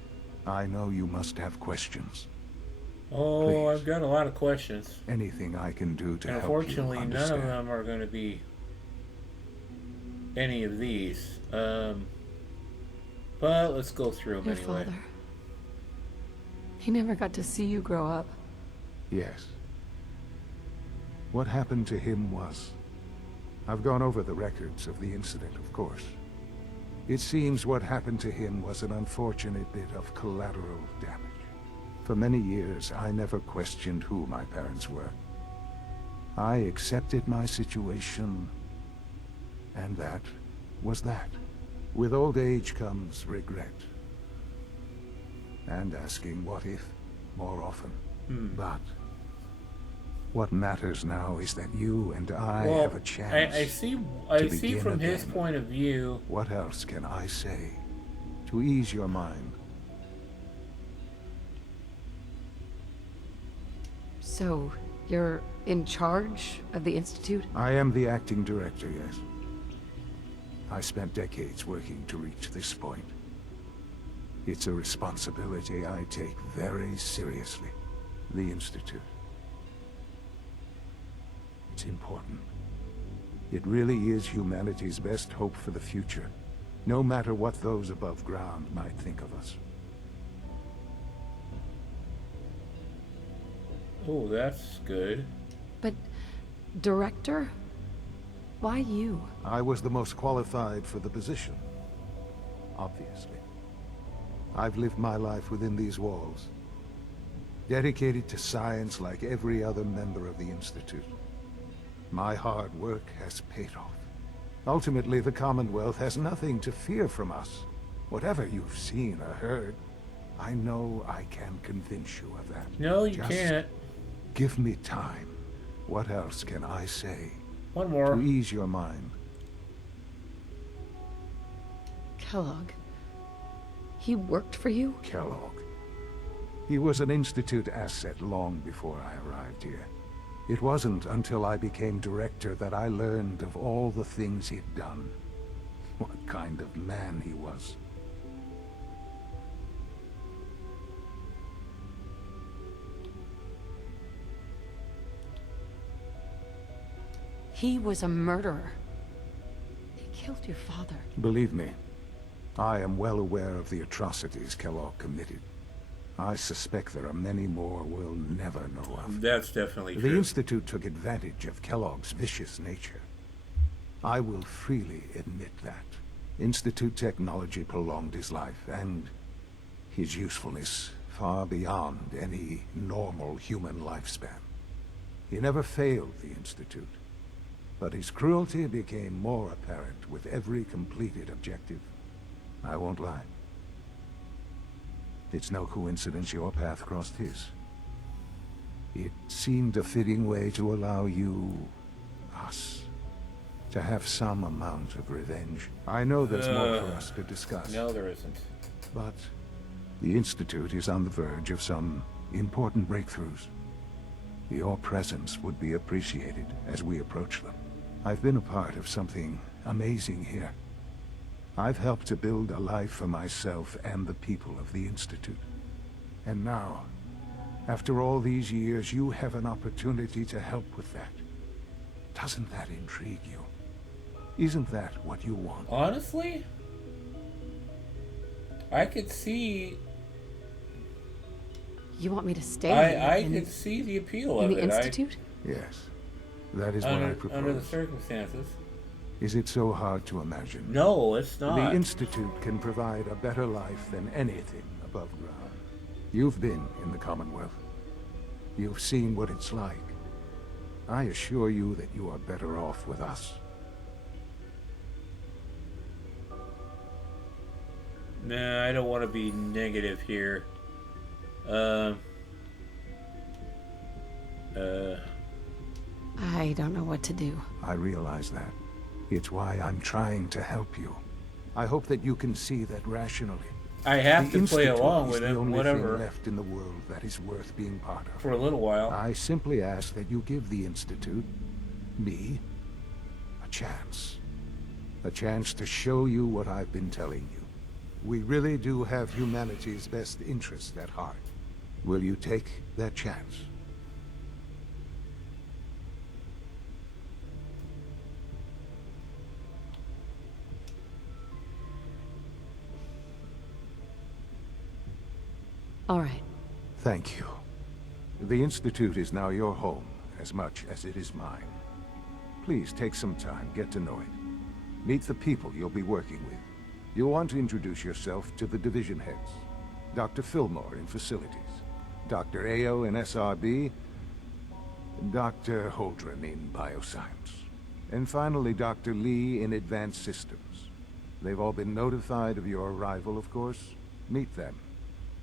I know you must have questions. Oh, Please. I've got a lot of questions. Anything I can do to And help you unfortunately, none understand. of them are going to be any of these. But let's go through them Your anyway. father. He never got to see you grow up. Yes. What happened to him was... I've gone over the records of the incident, of course. It seems what happened to him was an unfortunate bit of collateral damage. For many years, I never questioned who my parents were. I accepted my situation, and that was that. With old age comes regret. And asking what if more often. But what matters now is that you and I Well, have a chance. I see begin from his again. point of view. What else can I say to ease your mind? So, you're in charge of the Institute? I am the acting director, yes. I spent decades working to reach this point. It's a responsibility I take very seriously. The Institute. It's important. It really is humanity's best hope for the future, no matter what those above ground might think of us. Oh, that's good. But, director? Why you? I was the most qualified for the position, obviously. I've lived my life within these walls, dedicated to science like every other member of the Institute. My hard work has paid off. Ultimately, the Commonwealth has nothing to fear from us. Whatever you've seen or heard, I know I can convince you of that. No, you Just can't. give me time. What else can I say? One more. To ease your mind. Kellogg. He worked for you? Kellogg. He was an Institute asset long before I arrived here. It wasn't until I became director that I learned of all the things he'd done. What kind of man he was. He was a murderer. He killed your father. Believe me, I am well aware of the atrocities Kellogg committed. I suspect there are many more we'll never know of. That's definitely The true. Institute took advantage of Kellogg's vicious nature. I will freely admit that. Institute technology prolonged his life, and his usefulness far beyond any normal human lifespan. He never failed the Institute, but his cruelty became more apparent with every completed objective. I won't lie. It's no coincidence your path crossed his. It seemed a fitting way to allow you, us, to have some amount of revenge. I know there's more for us to discuss. No, there isn't. But the Institute is on the verge of some important breakthroughs. Your presence would be appreciated as we approach them. I've been a part of something amazing here. I've helped to build a life for myself and the people of the Institute. And now, after all these years, you have an opportunity to help with that. Doesn't that intrigue you? Isn't that what you want? Honestly, I could see. You want me to stay I here could see the appeal in of the it. Institute? Yes, that is what I propose. Under the circumstances. Is it so hard to imagine? No, it's not. The Institute can provide a better life than anything above ground. You've been in the Commonwealth. You've seen what it's like. I assure you that you are better off with us. Nah, I don't want to be negative here. I don't know what to do. I realize that. It's why I'm trying to help you. I hope that you can see that rationally. I have The to play Institute along is with the him, only whatever. thing left in the world that is worth being part of. For a little while. I simply ask that you give the Institute, me, a chance. A chance to show you what I've been telling you. We really do have humanity's best interest at heart. Will you take that chance? All right. Thank you. The Institute is now your home, as much as it is mine. Please take some time, get to know it. Meet the people you'll be working with. You'll want to introduce yourself to the division heads. Dr. Fillmore in Facilities, Dr. Ayo in SRB, Dr. Holdren in Bioscience, and finally Dr. Lee in Advanced Systems. They've all been notified of your arrival, of course. Meet them,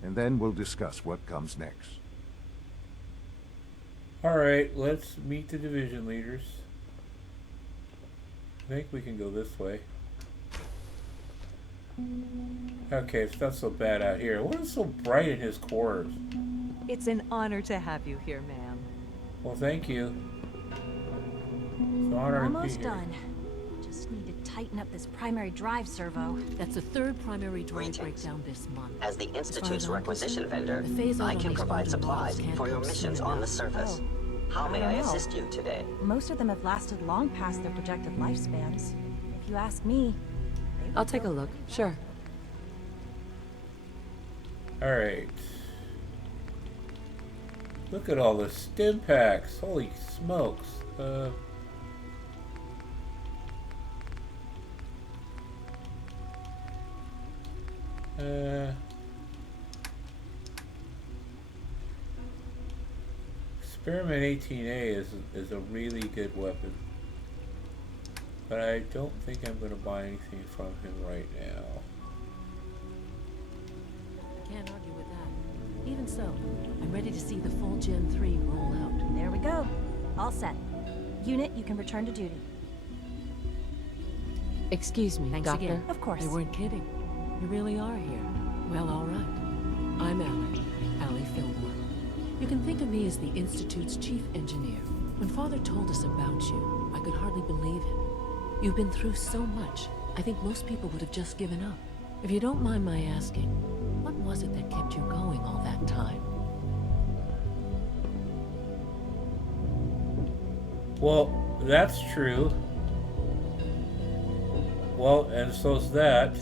and then we'll discuss what comes next. Alright, let's meet the division leaders. I think we can go this way. Okay, it's not so bad out here. What is so bright in his quarters? It's an honor to have you here, ma'am. Well, thank you. It's an honor to be Almost here. done. Just need to tighten up this primary drive servo. That's the third primary drive breakdown this month. As the Institute's I'm requisition concerned, vendor, the phase-out I on can these provide golden supplies balls can't for your come missions soon on the enough. surface. Oh, How may I I don't know. assist you today? Most of them have lasted long past their projected lifespans. If you ask me, I'll take a look. Sure. Alright. Look at all the stim packs. Holy smokes. Experiment 18A is a really good weapon. But I don't think I'm going to buy anything from him right now. Can't argue with that. Even so, I'm ready to see the full Gen 3 roll out. there we go. All set. Unit, you can return to duty. Excuse me, Thanks Doctor. again. Of course. They weren't kidding. You really are here. Well, all right. I'm Allie Fillmore. You can think of me as the Institute's chief engineer. When Father told us about you, I could hardly believe him. You've been through so much, I think most people would have just given up. If you don't mind my asking, what was it that kept you going all that time? Well, that's true. Well, and so's that.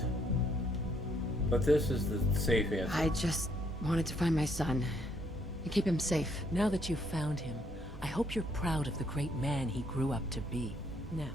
But this is the safe answer. I just wanted to find my son and keep him safe. Now that you've found him, I hope you're proud of the great man he grew up to be. Now,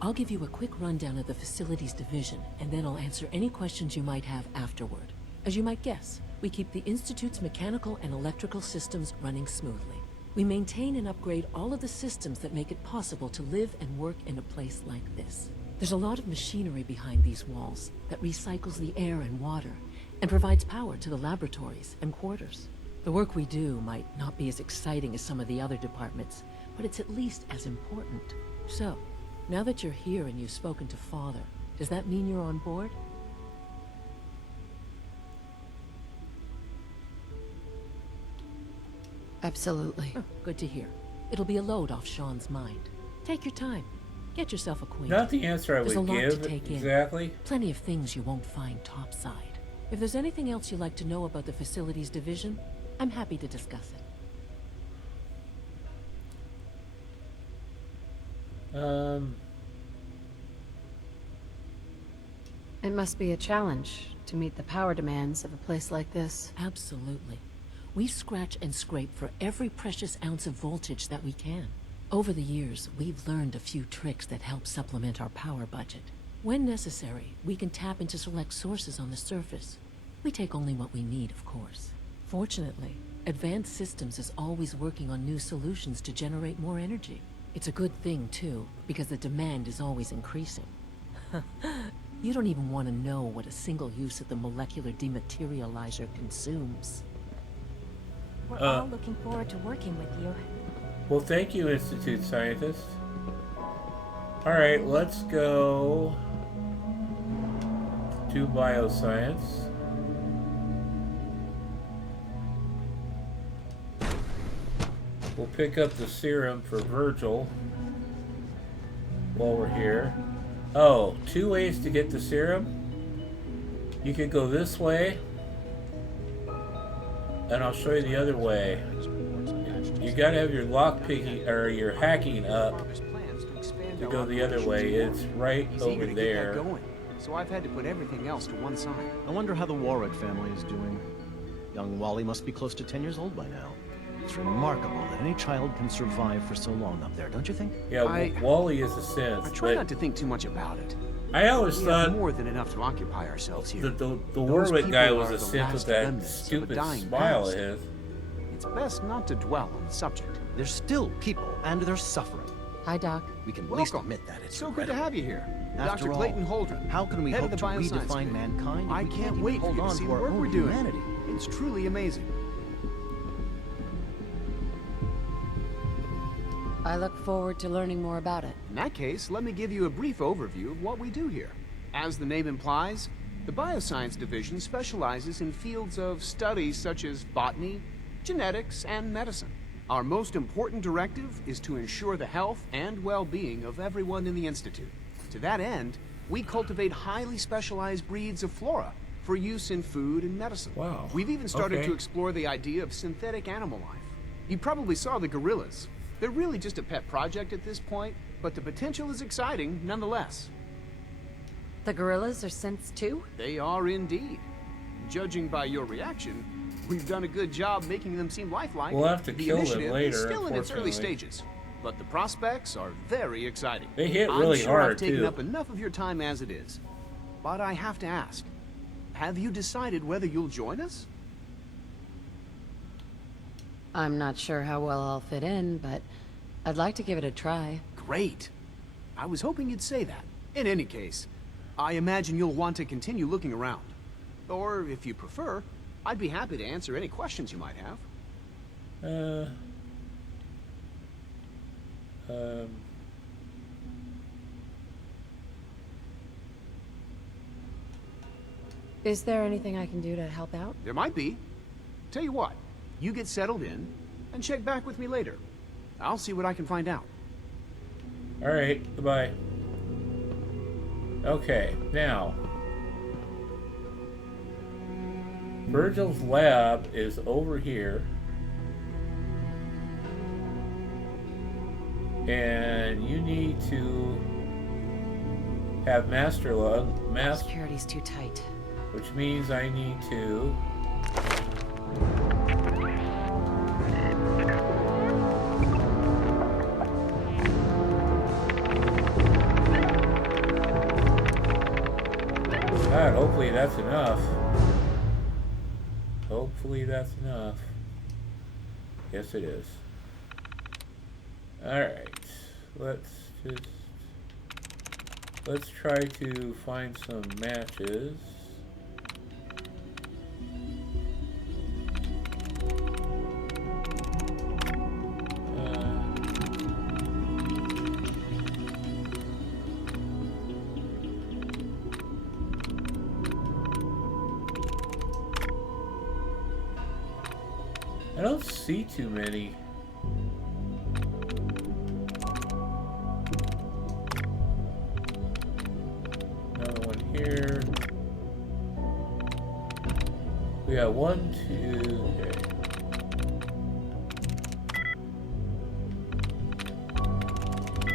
I'll give you a quick rundown of the facilities division, and then I'll answer any questions you might have afterward. As you might guess, we keep the Institute's mechanical and electrical systems running smoothly. We maintain and upgrade all of the systems that make it possible to live and work in a place like this. There's a lot of machinery behind these walls that recycles the air and water and provides power to the laboratories and quarters. The work we do might not be as exciting as some of the other departments, but it's at least as important. So, now that you're here and you've spoken to Father, does that mean you're on board? Absolutely. Oh, good to hear. It'll be a load off Sean's mind. Take your time. Get yourself acquainted. Not the answer I There's would a lot give, to take exactly. in. Plenty of things you won't find topside. If there's anything else you'd like to know about the facilities division, I'm happy to discuss it. It must be a challenge to meet the power demands of a place like this. Absolutely. We scratch and scrape for every precious ounce of voltage that we can. Over the years, we've learned a few tricks that help supplement our power budget. When necessary, we can tap into select sources on the surface. We take only what we need, of course. Fortunately, Advanced Systems is always working on new solutions to generate more energy. It's a good thing, too, because the demand is always increasing. You don't even want to know what a single use of the molecular dematerializer consumes. We're all looking forward to working with you. Well, thank you, Institute Scientist. Alright, let's go to bioscience. We'll pick up the serum for Virgil while we're here. Oh, 2 ways to get the serum. You could go this way, and I'll show you the other way. You gotta have your lock picking or your hacking up to go the other way. It's right over there. So I've had to put everything else to one side. I wonder how the Warwick family is doing. Young Wally must be close to 10 years old by now. It's remarkable that any child can survive for so long up there, don't you think? Yeah, Wally is a sense. I try not to think too much about it. I always we thought have more than enough to occupy ourselves here. The Warwick guy was a sense with that stupid smile of his. It's best not to dwell on the subject. There's still people, and they're suffering. Hi, Doc. We can at least admit that. It's so good to have you here. After Dr. all, Clayton Holdren, how can we head hope of to the Bioscience redefine Committee. mankind if I we can't even wait for hold you to on see to the our work own we're doing. humanity? It's truly amazing. I look forward to learning more about it. In that case, let me give you a brief overview of what we do here. As the name implies, the Bioscience Division specializes in fields of studies such as botany, genetics, and medicine. Our most important directive is to ensure the health and well-being of everyone in the Institute. To that end, we cultivate highly specialized breeds of flora for use in food and medicine. Wow. We've even started to explore the idea of synthetic animal life. You probably saw the gorillas. They're really just a pet project at this point, but the potential is exciting nonetheless. The gorillas are synths too? They are indeed. Judging by your reaction, we've done a good job making them seem lifelike. We'll have to kill them initiative later, is still in its early unfortunately. stages, but the prospects are very exciting. They hit I'm really sure hard, I've taken too. up enough of your time as it is, but I have to ask, have you decided whether you'll join us? I'm not sure how well I'll fit in, but I'd like to give it a try. Great. I was hoping you'd say that. In any case, I imagine you'll want to continue looking around. Or, if you prefer, I'd be happy to answer any questions you might have. Is there anything I can do to help out? There might be. Tell you what, you get settled in, and check back with me later. I'll see what I can find out. Alright, goodbye. Okay, now. Virgil's lab is over here. And you need to have master log. Security's too tight. Which means I need to God, hopefully that's enough. Hopefully that's enough. Yes, it is. Alright. Let's try to find some matches. I don't see too many. 1, 2, okay.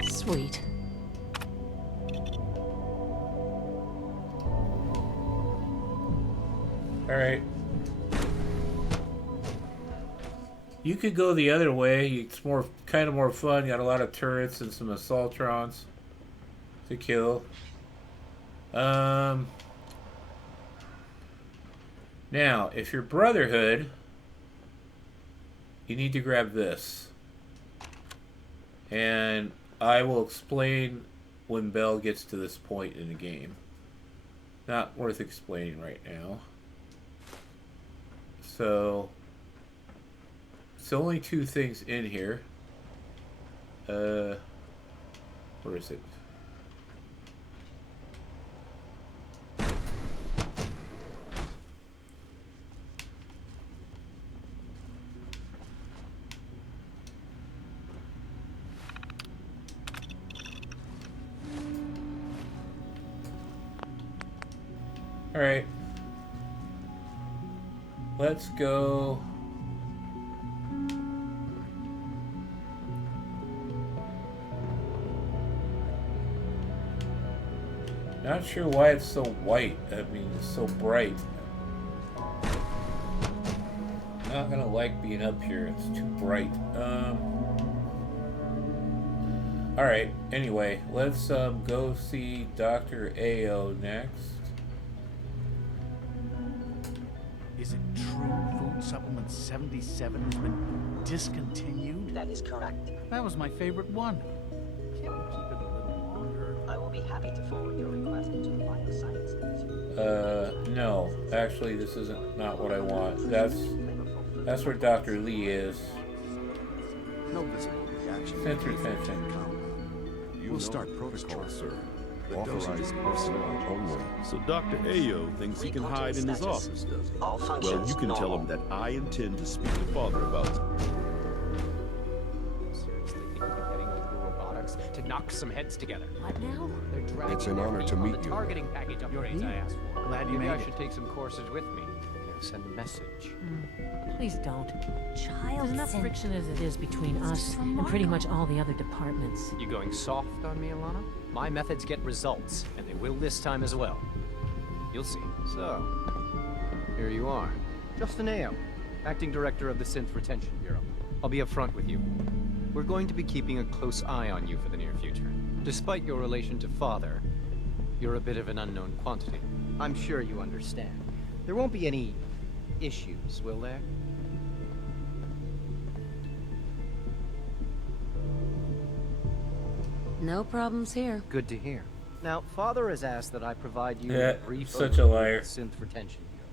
Sweet. Alright. You could go the other way. It's more, kind of more fun. You got a lot of turrets and some assaultrons to kill. Now, if you're Brotherhood, you need to grab this. And I will explain when Belle gets to this point in the game. Not worth explaining right now. So, it's only 2 things in here. Where is it? Alright. Let's go. Not sure why it's so white. I mean, it's so bright. Not gonna like being up here. It's too bright. Alright, anyway, let's go see Dr. Ao next. Is it true food supplement 77 has been discontinued? That is correct. That was my favorite one. Can't we keep it a little longer? I will be happy to forward your request to the Bioscience Division. No. Actually, this isn't not what I want. That's where Dr. Lee is. No visible reaction. Sense retention. We'll start protocol, sir. Authorized personnel only. So Dr. Ao thinks he can hide in his office, does he? All Well, functions you can tell normal. him that I intend to speak to Father about it. Seriously think you're heading over to robotics to knock some heads together? What now? They're dragging It's an honor to meet the you. targeting package up your aides I asked for. Glad you Maybe made I it. should take some courses with me. Send a message. Please don't. Child There's enough sin. friction as it is between us and pretty much all the other departments. You going soft on me, Alana? My methods get results, and they will this time as well. You'll see. So, here you are. Justin Ao, Acting Director of the Synth Retention Bureau. I'll be upfront with you. We're going to be keeping a close eye on you for the near future. Despite your relation to Father, you're a bit of an unknown quantity. I'm sure you understand. There won't be any issues, will there? No problems here. Good to hear. Now, Father has asked that I provide you Yeah, a brief such a overview liar. of the Synth Retention Bureau.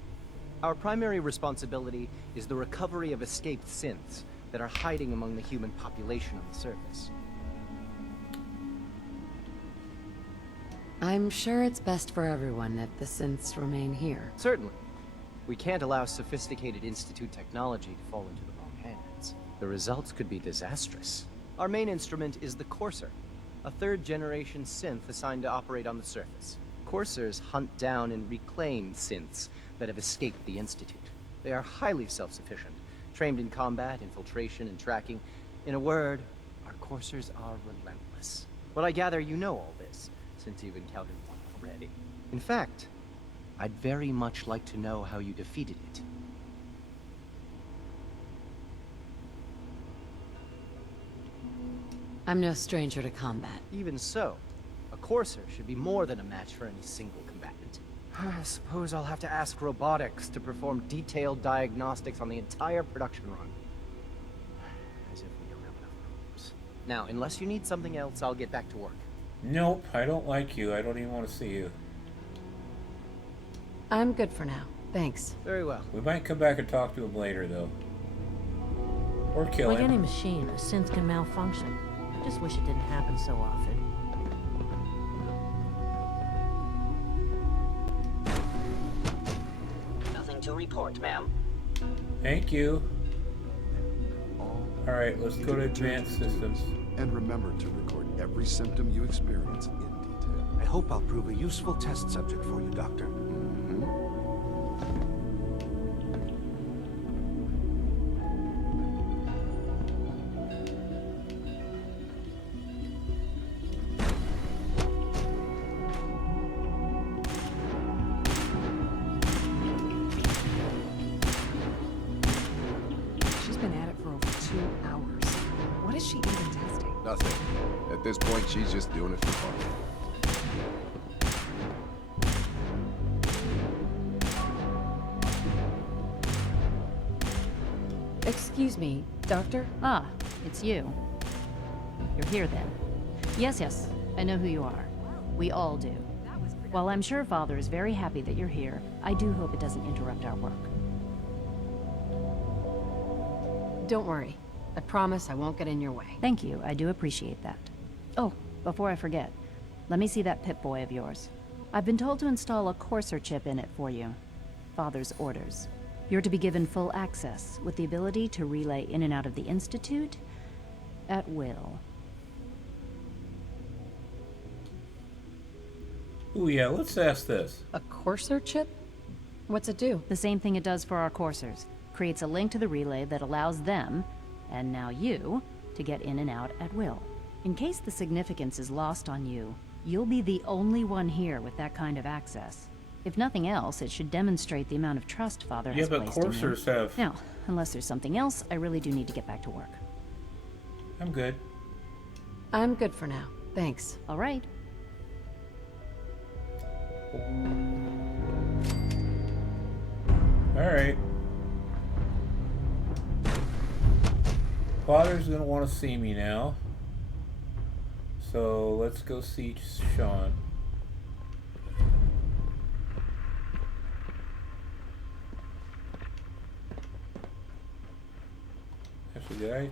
Our primary responsibility is the recovery of escaped synths that are hiding among the human population on the surface. I'm sure it's best for everyone that the synths remain here. Certainly. We can't allow sophisticated Institute technology to fall into the wrong hands. The results could be disastrous. Our main instrument is the Courser, a third-generation synth assigned to operate on the surface. Coursers hunt down and reclaim synths that have escaped the Institute. They are highly self-sufficient, trained in combat, infiltration, and tracking. In a word, our Coursers are relentless. But I gather you know all this, since you've encountered one already. In fact, I'd very much like to know how you defeated it. I'm no stranger to combat. Even so, a Courser should be more than a match for any single combatant. I suppose I'll have to ask robotics to perform detailed diagnostics on the entire production run. As if we don't have enough problems. Now, unless you need something else, I'll get back to work. Nope, I don't like you. I don't even want to see you. I'm good for now. Thanks. Very well. We might come back and talk to him later, though. Or kill Like him. any machine, a synth can malfunction. I just wish it didn't happen so often. Nothing to report, ma'am. Thank you. Alright, let's go to advanced systems. And remember to record every symptom you experience in detail. I hope I'll prove a useful test subject for you, Doctor. 2 hours. What is she even testing? Nothing. At this point, she's just doing it for fun. Excuse me, Doctor? Ah, it's you. You're here then. Yes, I know who you are. We all do. While I'm sure Father is very happy that you're here, I do hope it doesn't interrupt our work. Don't worry. I promise I won't get in your way. Thank you, I do appreciate that. Oh, before I forget, let me see that Pip-Boy of yours. I've been told to install a Courser chip in it for you. Father's orders. You're to be given full access, with the ability to relay in and out of the Institute at will. Ooh, yeah, let's ask this. A Courser chip? What's it do? The same thing it does for our coursers. Creates a link to the relay that allows them, and now you, to get in and out at will. In case the significance is lost on you, you'll be the only one here with that kind of access. If nothing else, it should demonstrate the amount of trust Father has placed in you. Yeah, but coursers have... Now, unless there's something else, I really do need to get back to work. I'm good. I'm good for now. Thanks. All right. Alright. Father's gonna want to see me now. So let's go see Sean. Actually, did I?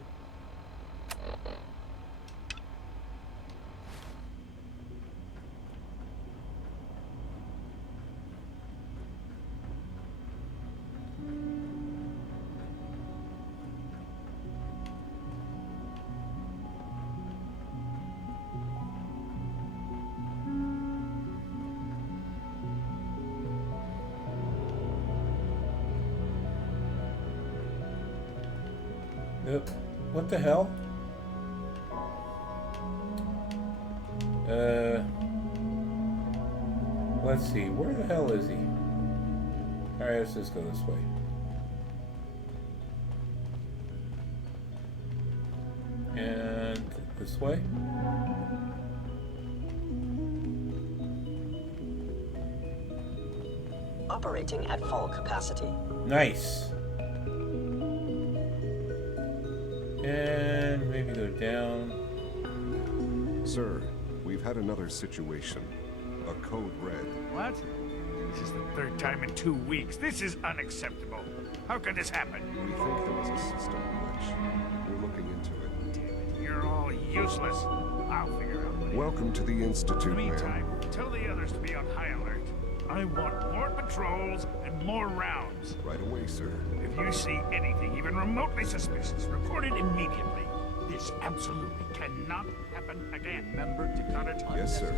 What the hell? Let's see. Where the hell is he? Alright, let's just go this way. And this way? Operating at full capacity. Nice. And maybe go down. Sir, we've had another situation. A code red. What? This is the third time in 2 weeks. This is unacceptable. How could this happen? We think there was a system glitch. We're looking into it. Damn it, you're all useless. I'll figure out what it is. Welcome to the Institute, In the ma'am. meantime, tell the others to be on high alert. I want more patrols and more rounds. Right away, sir. If you see anything even remotely suspicious, report it immediately. This absolutely cannot happen again. Remember to cut it. Yes, sir.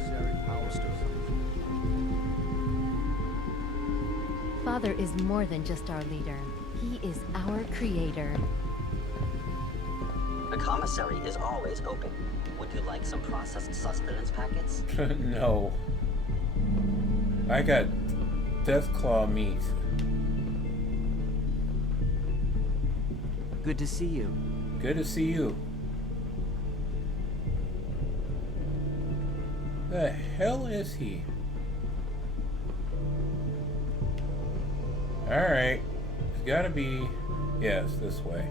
Father is more than just our leader. He is our creator. The commissary is always open. Would you like some processed sustenance packets? No. I got Deathclaw meat. Good to see you. Good to see you. The hell is he? Alright. It's gotta be... Yes, this way.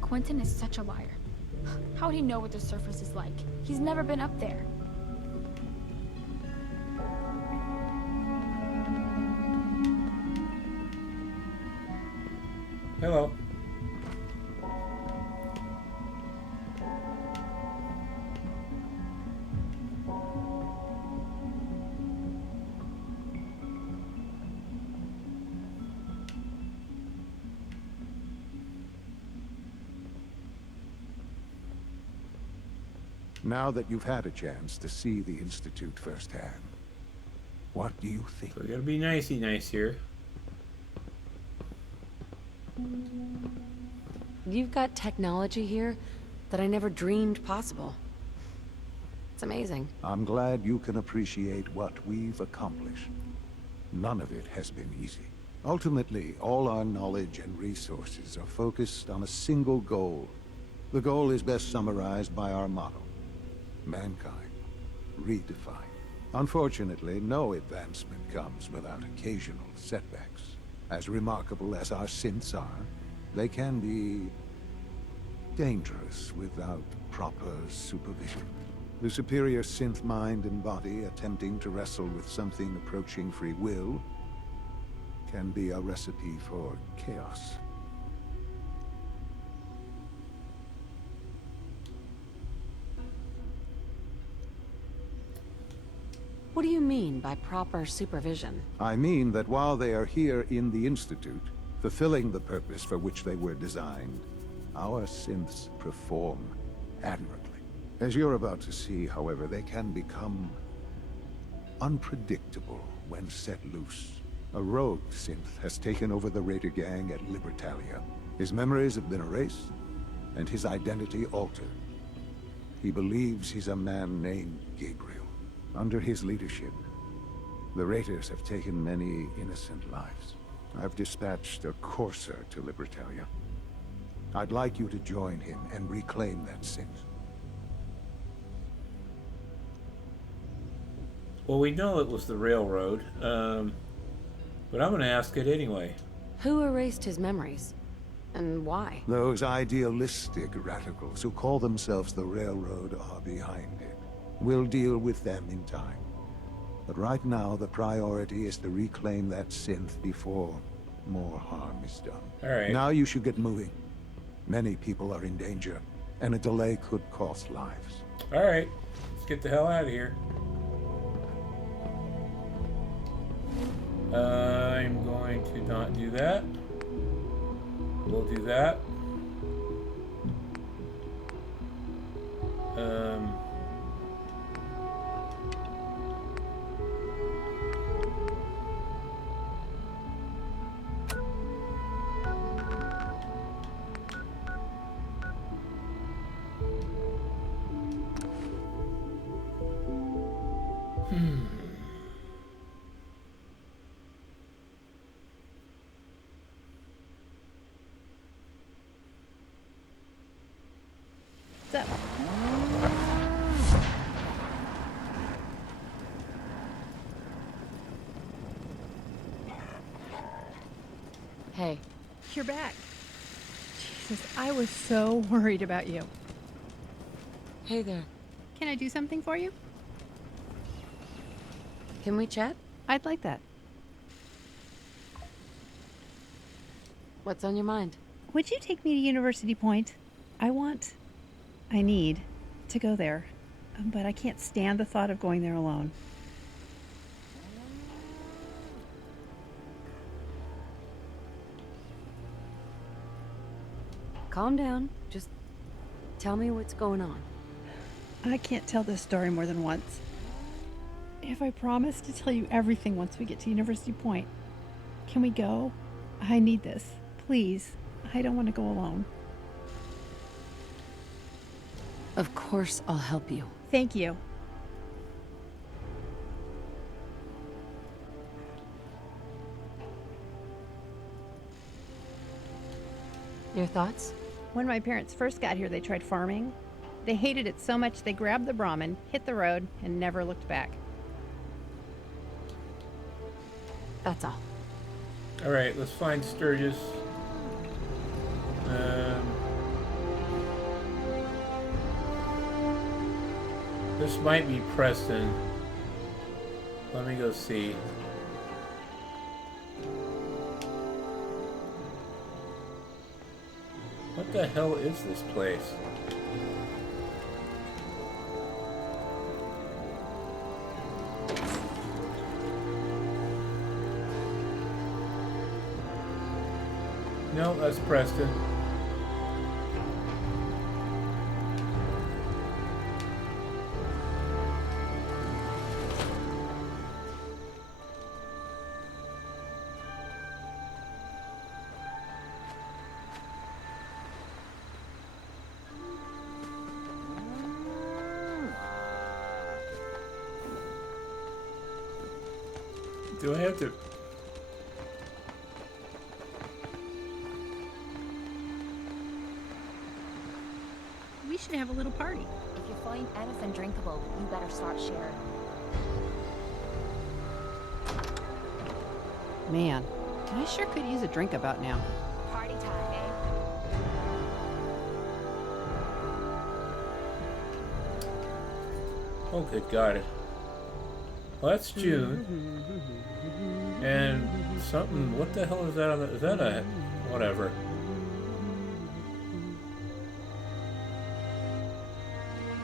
Quentin is such a liar. How would he know what the surface is like? He's never been up there. Hello. Now that you've had a chance to see the Institute firsthand, what do you think? So we gotta be nicey nice here. You've got technology here that I never dreamed possible. It's amazing. I'm glad you can appreciate what we've accomplished. None of it has been easy. Ultimately, all our knowledge and resources are focused on a single goal. The goal is best summarized by our motto: mankind, redefined. Unfortunately, no advancement comes without occasional setbacks. As remarkable as our synths are, they can be dangerous without proper supervision. The superior synth mind and body attempting to wrestle with something approaching free will can be a recipe for chaos. What do you mean by proper supervision? I mean that while they are here in the Institute, fulfilling the purpose for which they were designed, our synths perform admirably. As you're about to see, however, they can become unpredictable when set loose. A rogue synth has taken over the Raider gang at Libertalia. His memories have been erased, and his identity altered. He believes he's a man named Gabriel. Under his leadership, the Raiders have taken many innocent lives. I've dispatched a courser to Libertalia. I'd like you to join him and reclaim that synth. Well, we know it was the railroad, but I'm going to ask it anyway. Who erased his memories? And why? Those idealistic radicals who call themselves the railroad are behind it. We'll deal with them in time. But right now, the priority is to reclaim that synth before more harm is done. All right. Now you should get moving. Many people are in danger, and a delay could cost lives. All right. Let's get the hell out of here. I'm going to not do that. We'll do that. Hey. You're back. Jesus, I was so worried about you. Hey there. Can I do something for you? Can we chat? I'd like that. What's on your mind? Would you take me to University Point? I need to go there, but I can't stand the thought of going there alone. Calm down. Just tell me what's going on. I can't tell this story more than once. If I promise to tell you everything once we get to University Point, can we go? I need this. Please. I don't want to go alone. Of course I'll help you. Thank you. Your thoughts? When my parents first got here, they tried farming. They hated it so much they grabbed the Brahmin, hit the road, and never looked back. That's all. All right, let's find Sturgis. This might be Preston. Let me go see. What the hell is this place? No, that's Preston. Do I have to... we should have a little party. If you find anything drinkable, you better start sharing. Man, I sure could use a drink about now. Party time, eh? Oh, good God. Well, that's June. And something, what the hell is that on the, is that a, whatever.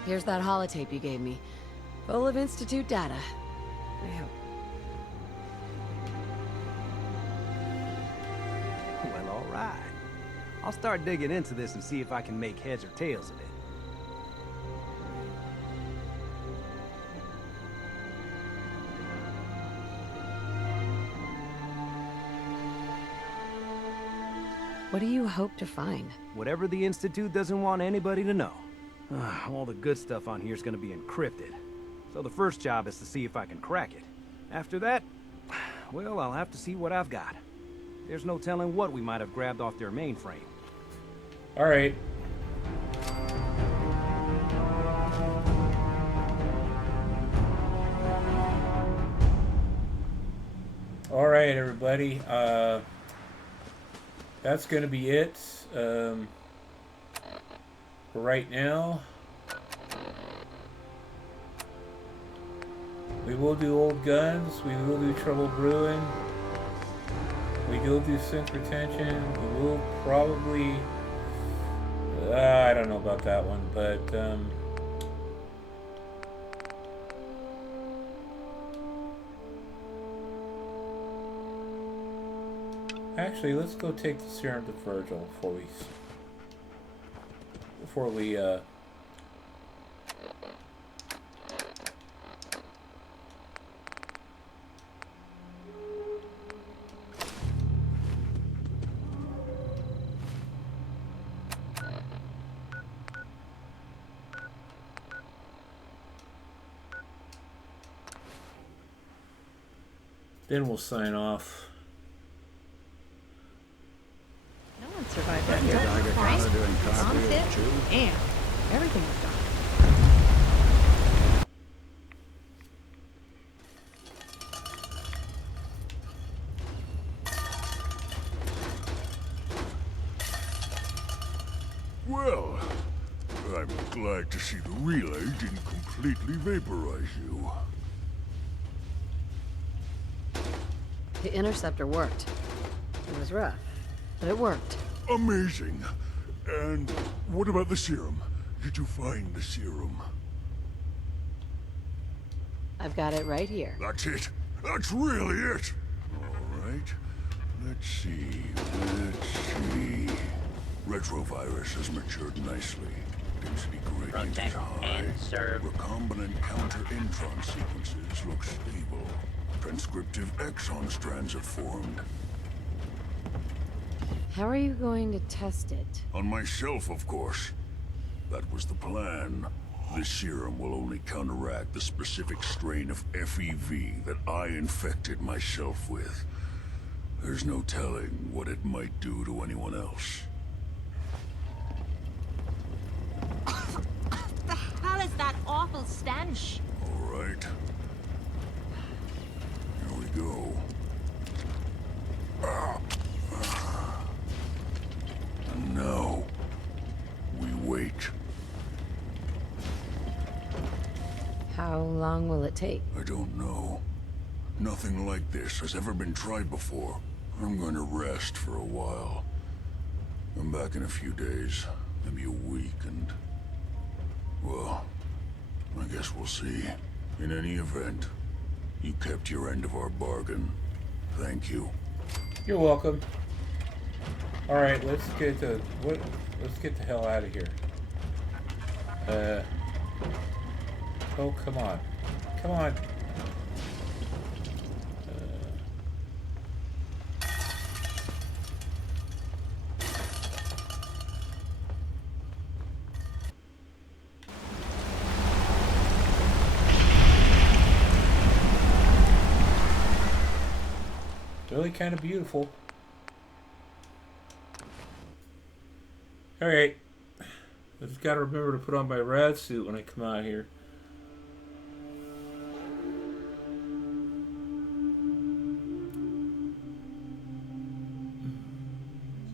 Here's that holotape you gave me. Full of Institute data. Well, all right. I'll start digging into this and see if I can make heads or tails of it. What do you hope to find? Whatever the Institute doesn't want anybody to know. All the good stuff on here is going to be encrypted. So the first job is to see if I can crack it. After that, well, I'll have to see what I've got. There's no telling what we might have grabbed off their mainframe. All right. All right, everybody. That's going to be it for right now. We will do old guns. We will do trouble brewing. We will do synth retention. We will probably... I don't know about that one, but... actually, let's go take the serum to Virgil before we then we'll sign off. No one survived that. Thank you, Dr. Connor, doing Mom's copy hit. of two. Damn. Everything was gone. Well, I'm glad to see the relay didn't completely vaporize you. The interceptor worked. It was rough, but it worked. Amazing. And what about the serum? Did you find the serum? I've got it right here. That's it. That's really it. All right. Let's see. Retrovirus has matured nicely. Density gradient is high. Recombinant counter-intron sequences look stable. Transcriptive exon strands have formed. How are you going to test it? On myself, of course. That was the plan. This serum will only counteract the specific strain of FEV that I infected myself with. There's no telling what it might do to anyone else. The hell is that awful stench? All right. Here we go. And now, we wait. How long will it take? I don't know. Nothing like this has ever been tried before. I'm going to rest for a while. I'm back in a few days, maybe a week, and... well, I guess we'll see. In any event, you kept your end of our bargain. Thank you. You're welcome. All right, let's get the hell out of here. Oh, come on. Come on. Really kind of beautiful. All right. I just gotta remember to put on my rad suit when I come out here.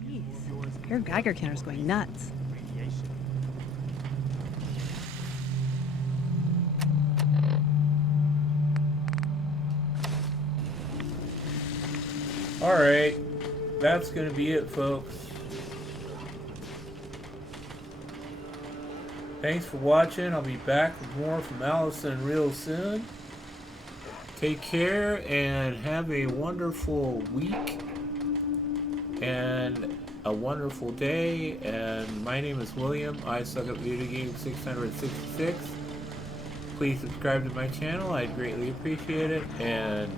Jeez, your Geiger counter's going nuts. Alright, that's gonna be it, folks. Thanks for watching. I'll be back with more from Allison real soon. Take care and have a wonderful week and a wonderful day. And my name is William. I suck at video games 666. Please subscribe to my channel. I'd greatly appreciate it. And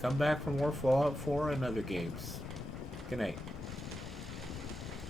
come back for more Fallout 4 and other games. Good night.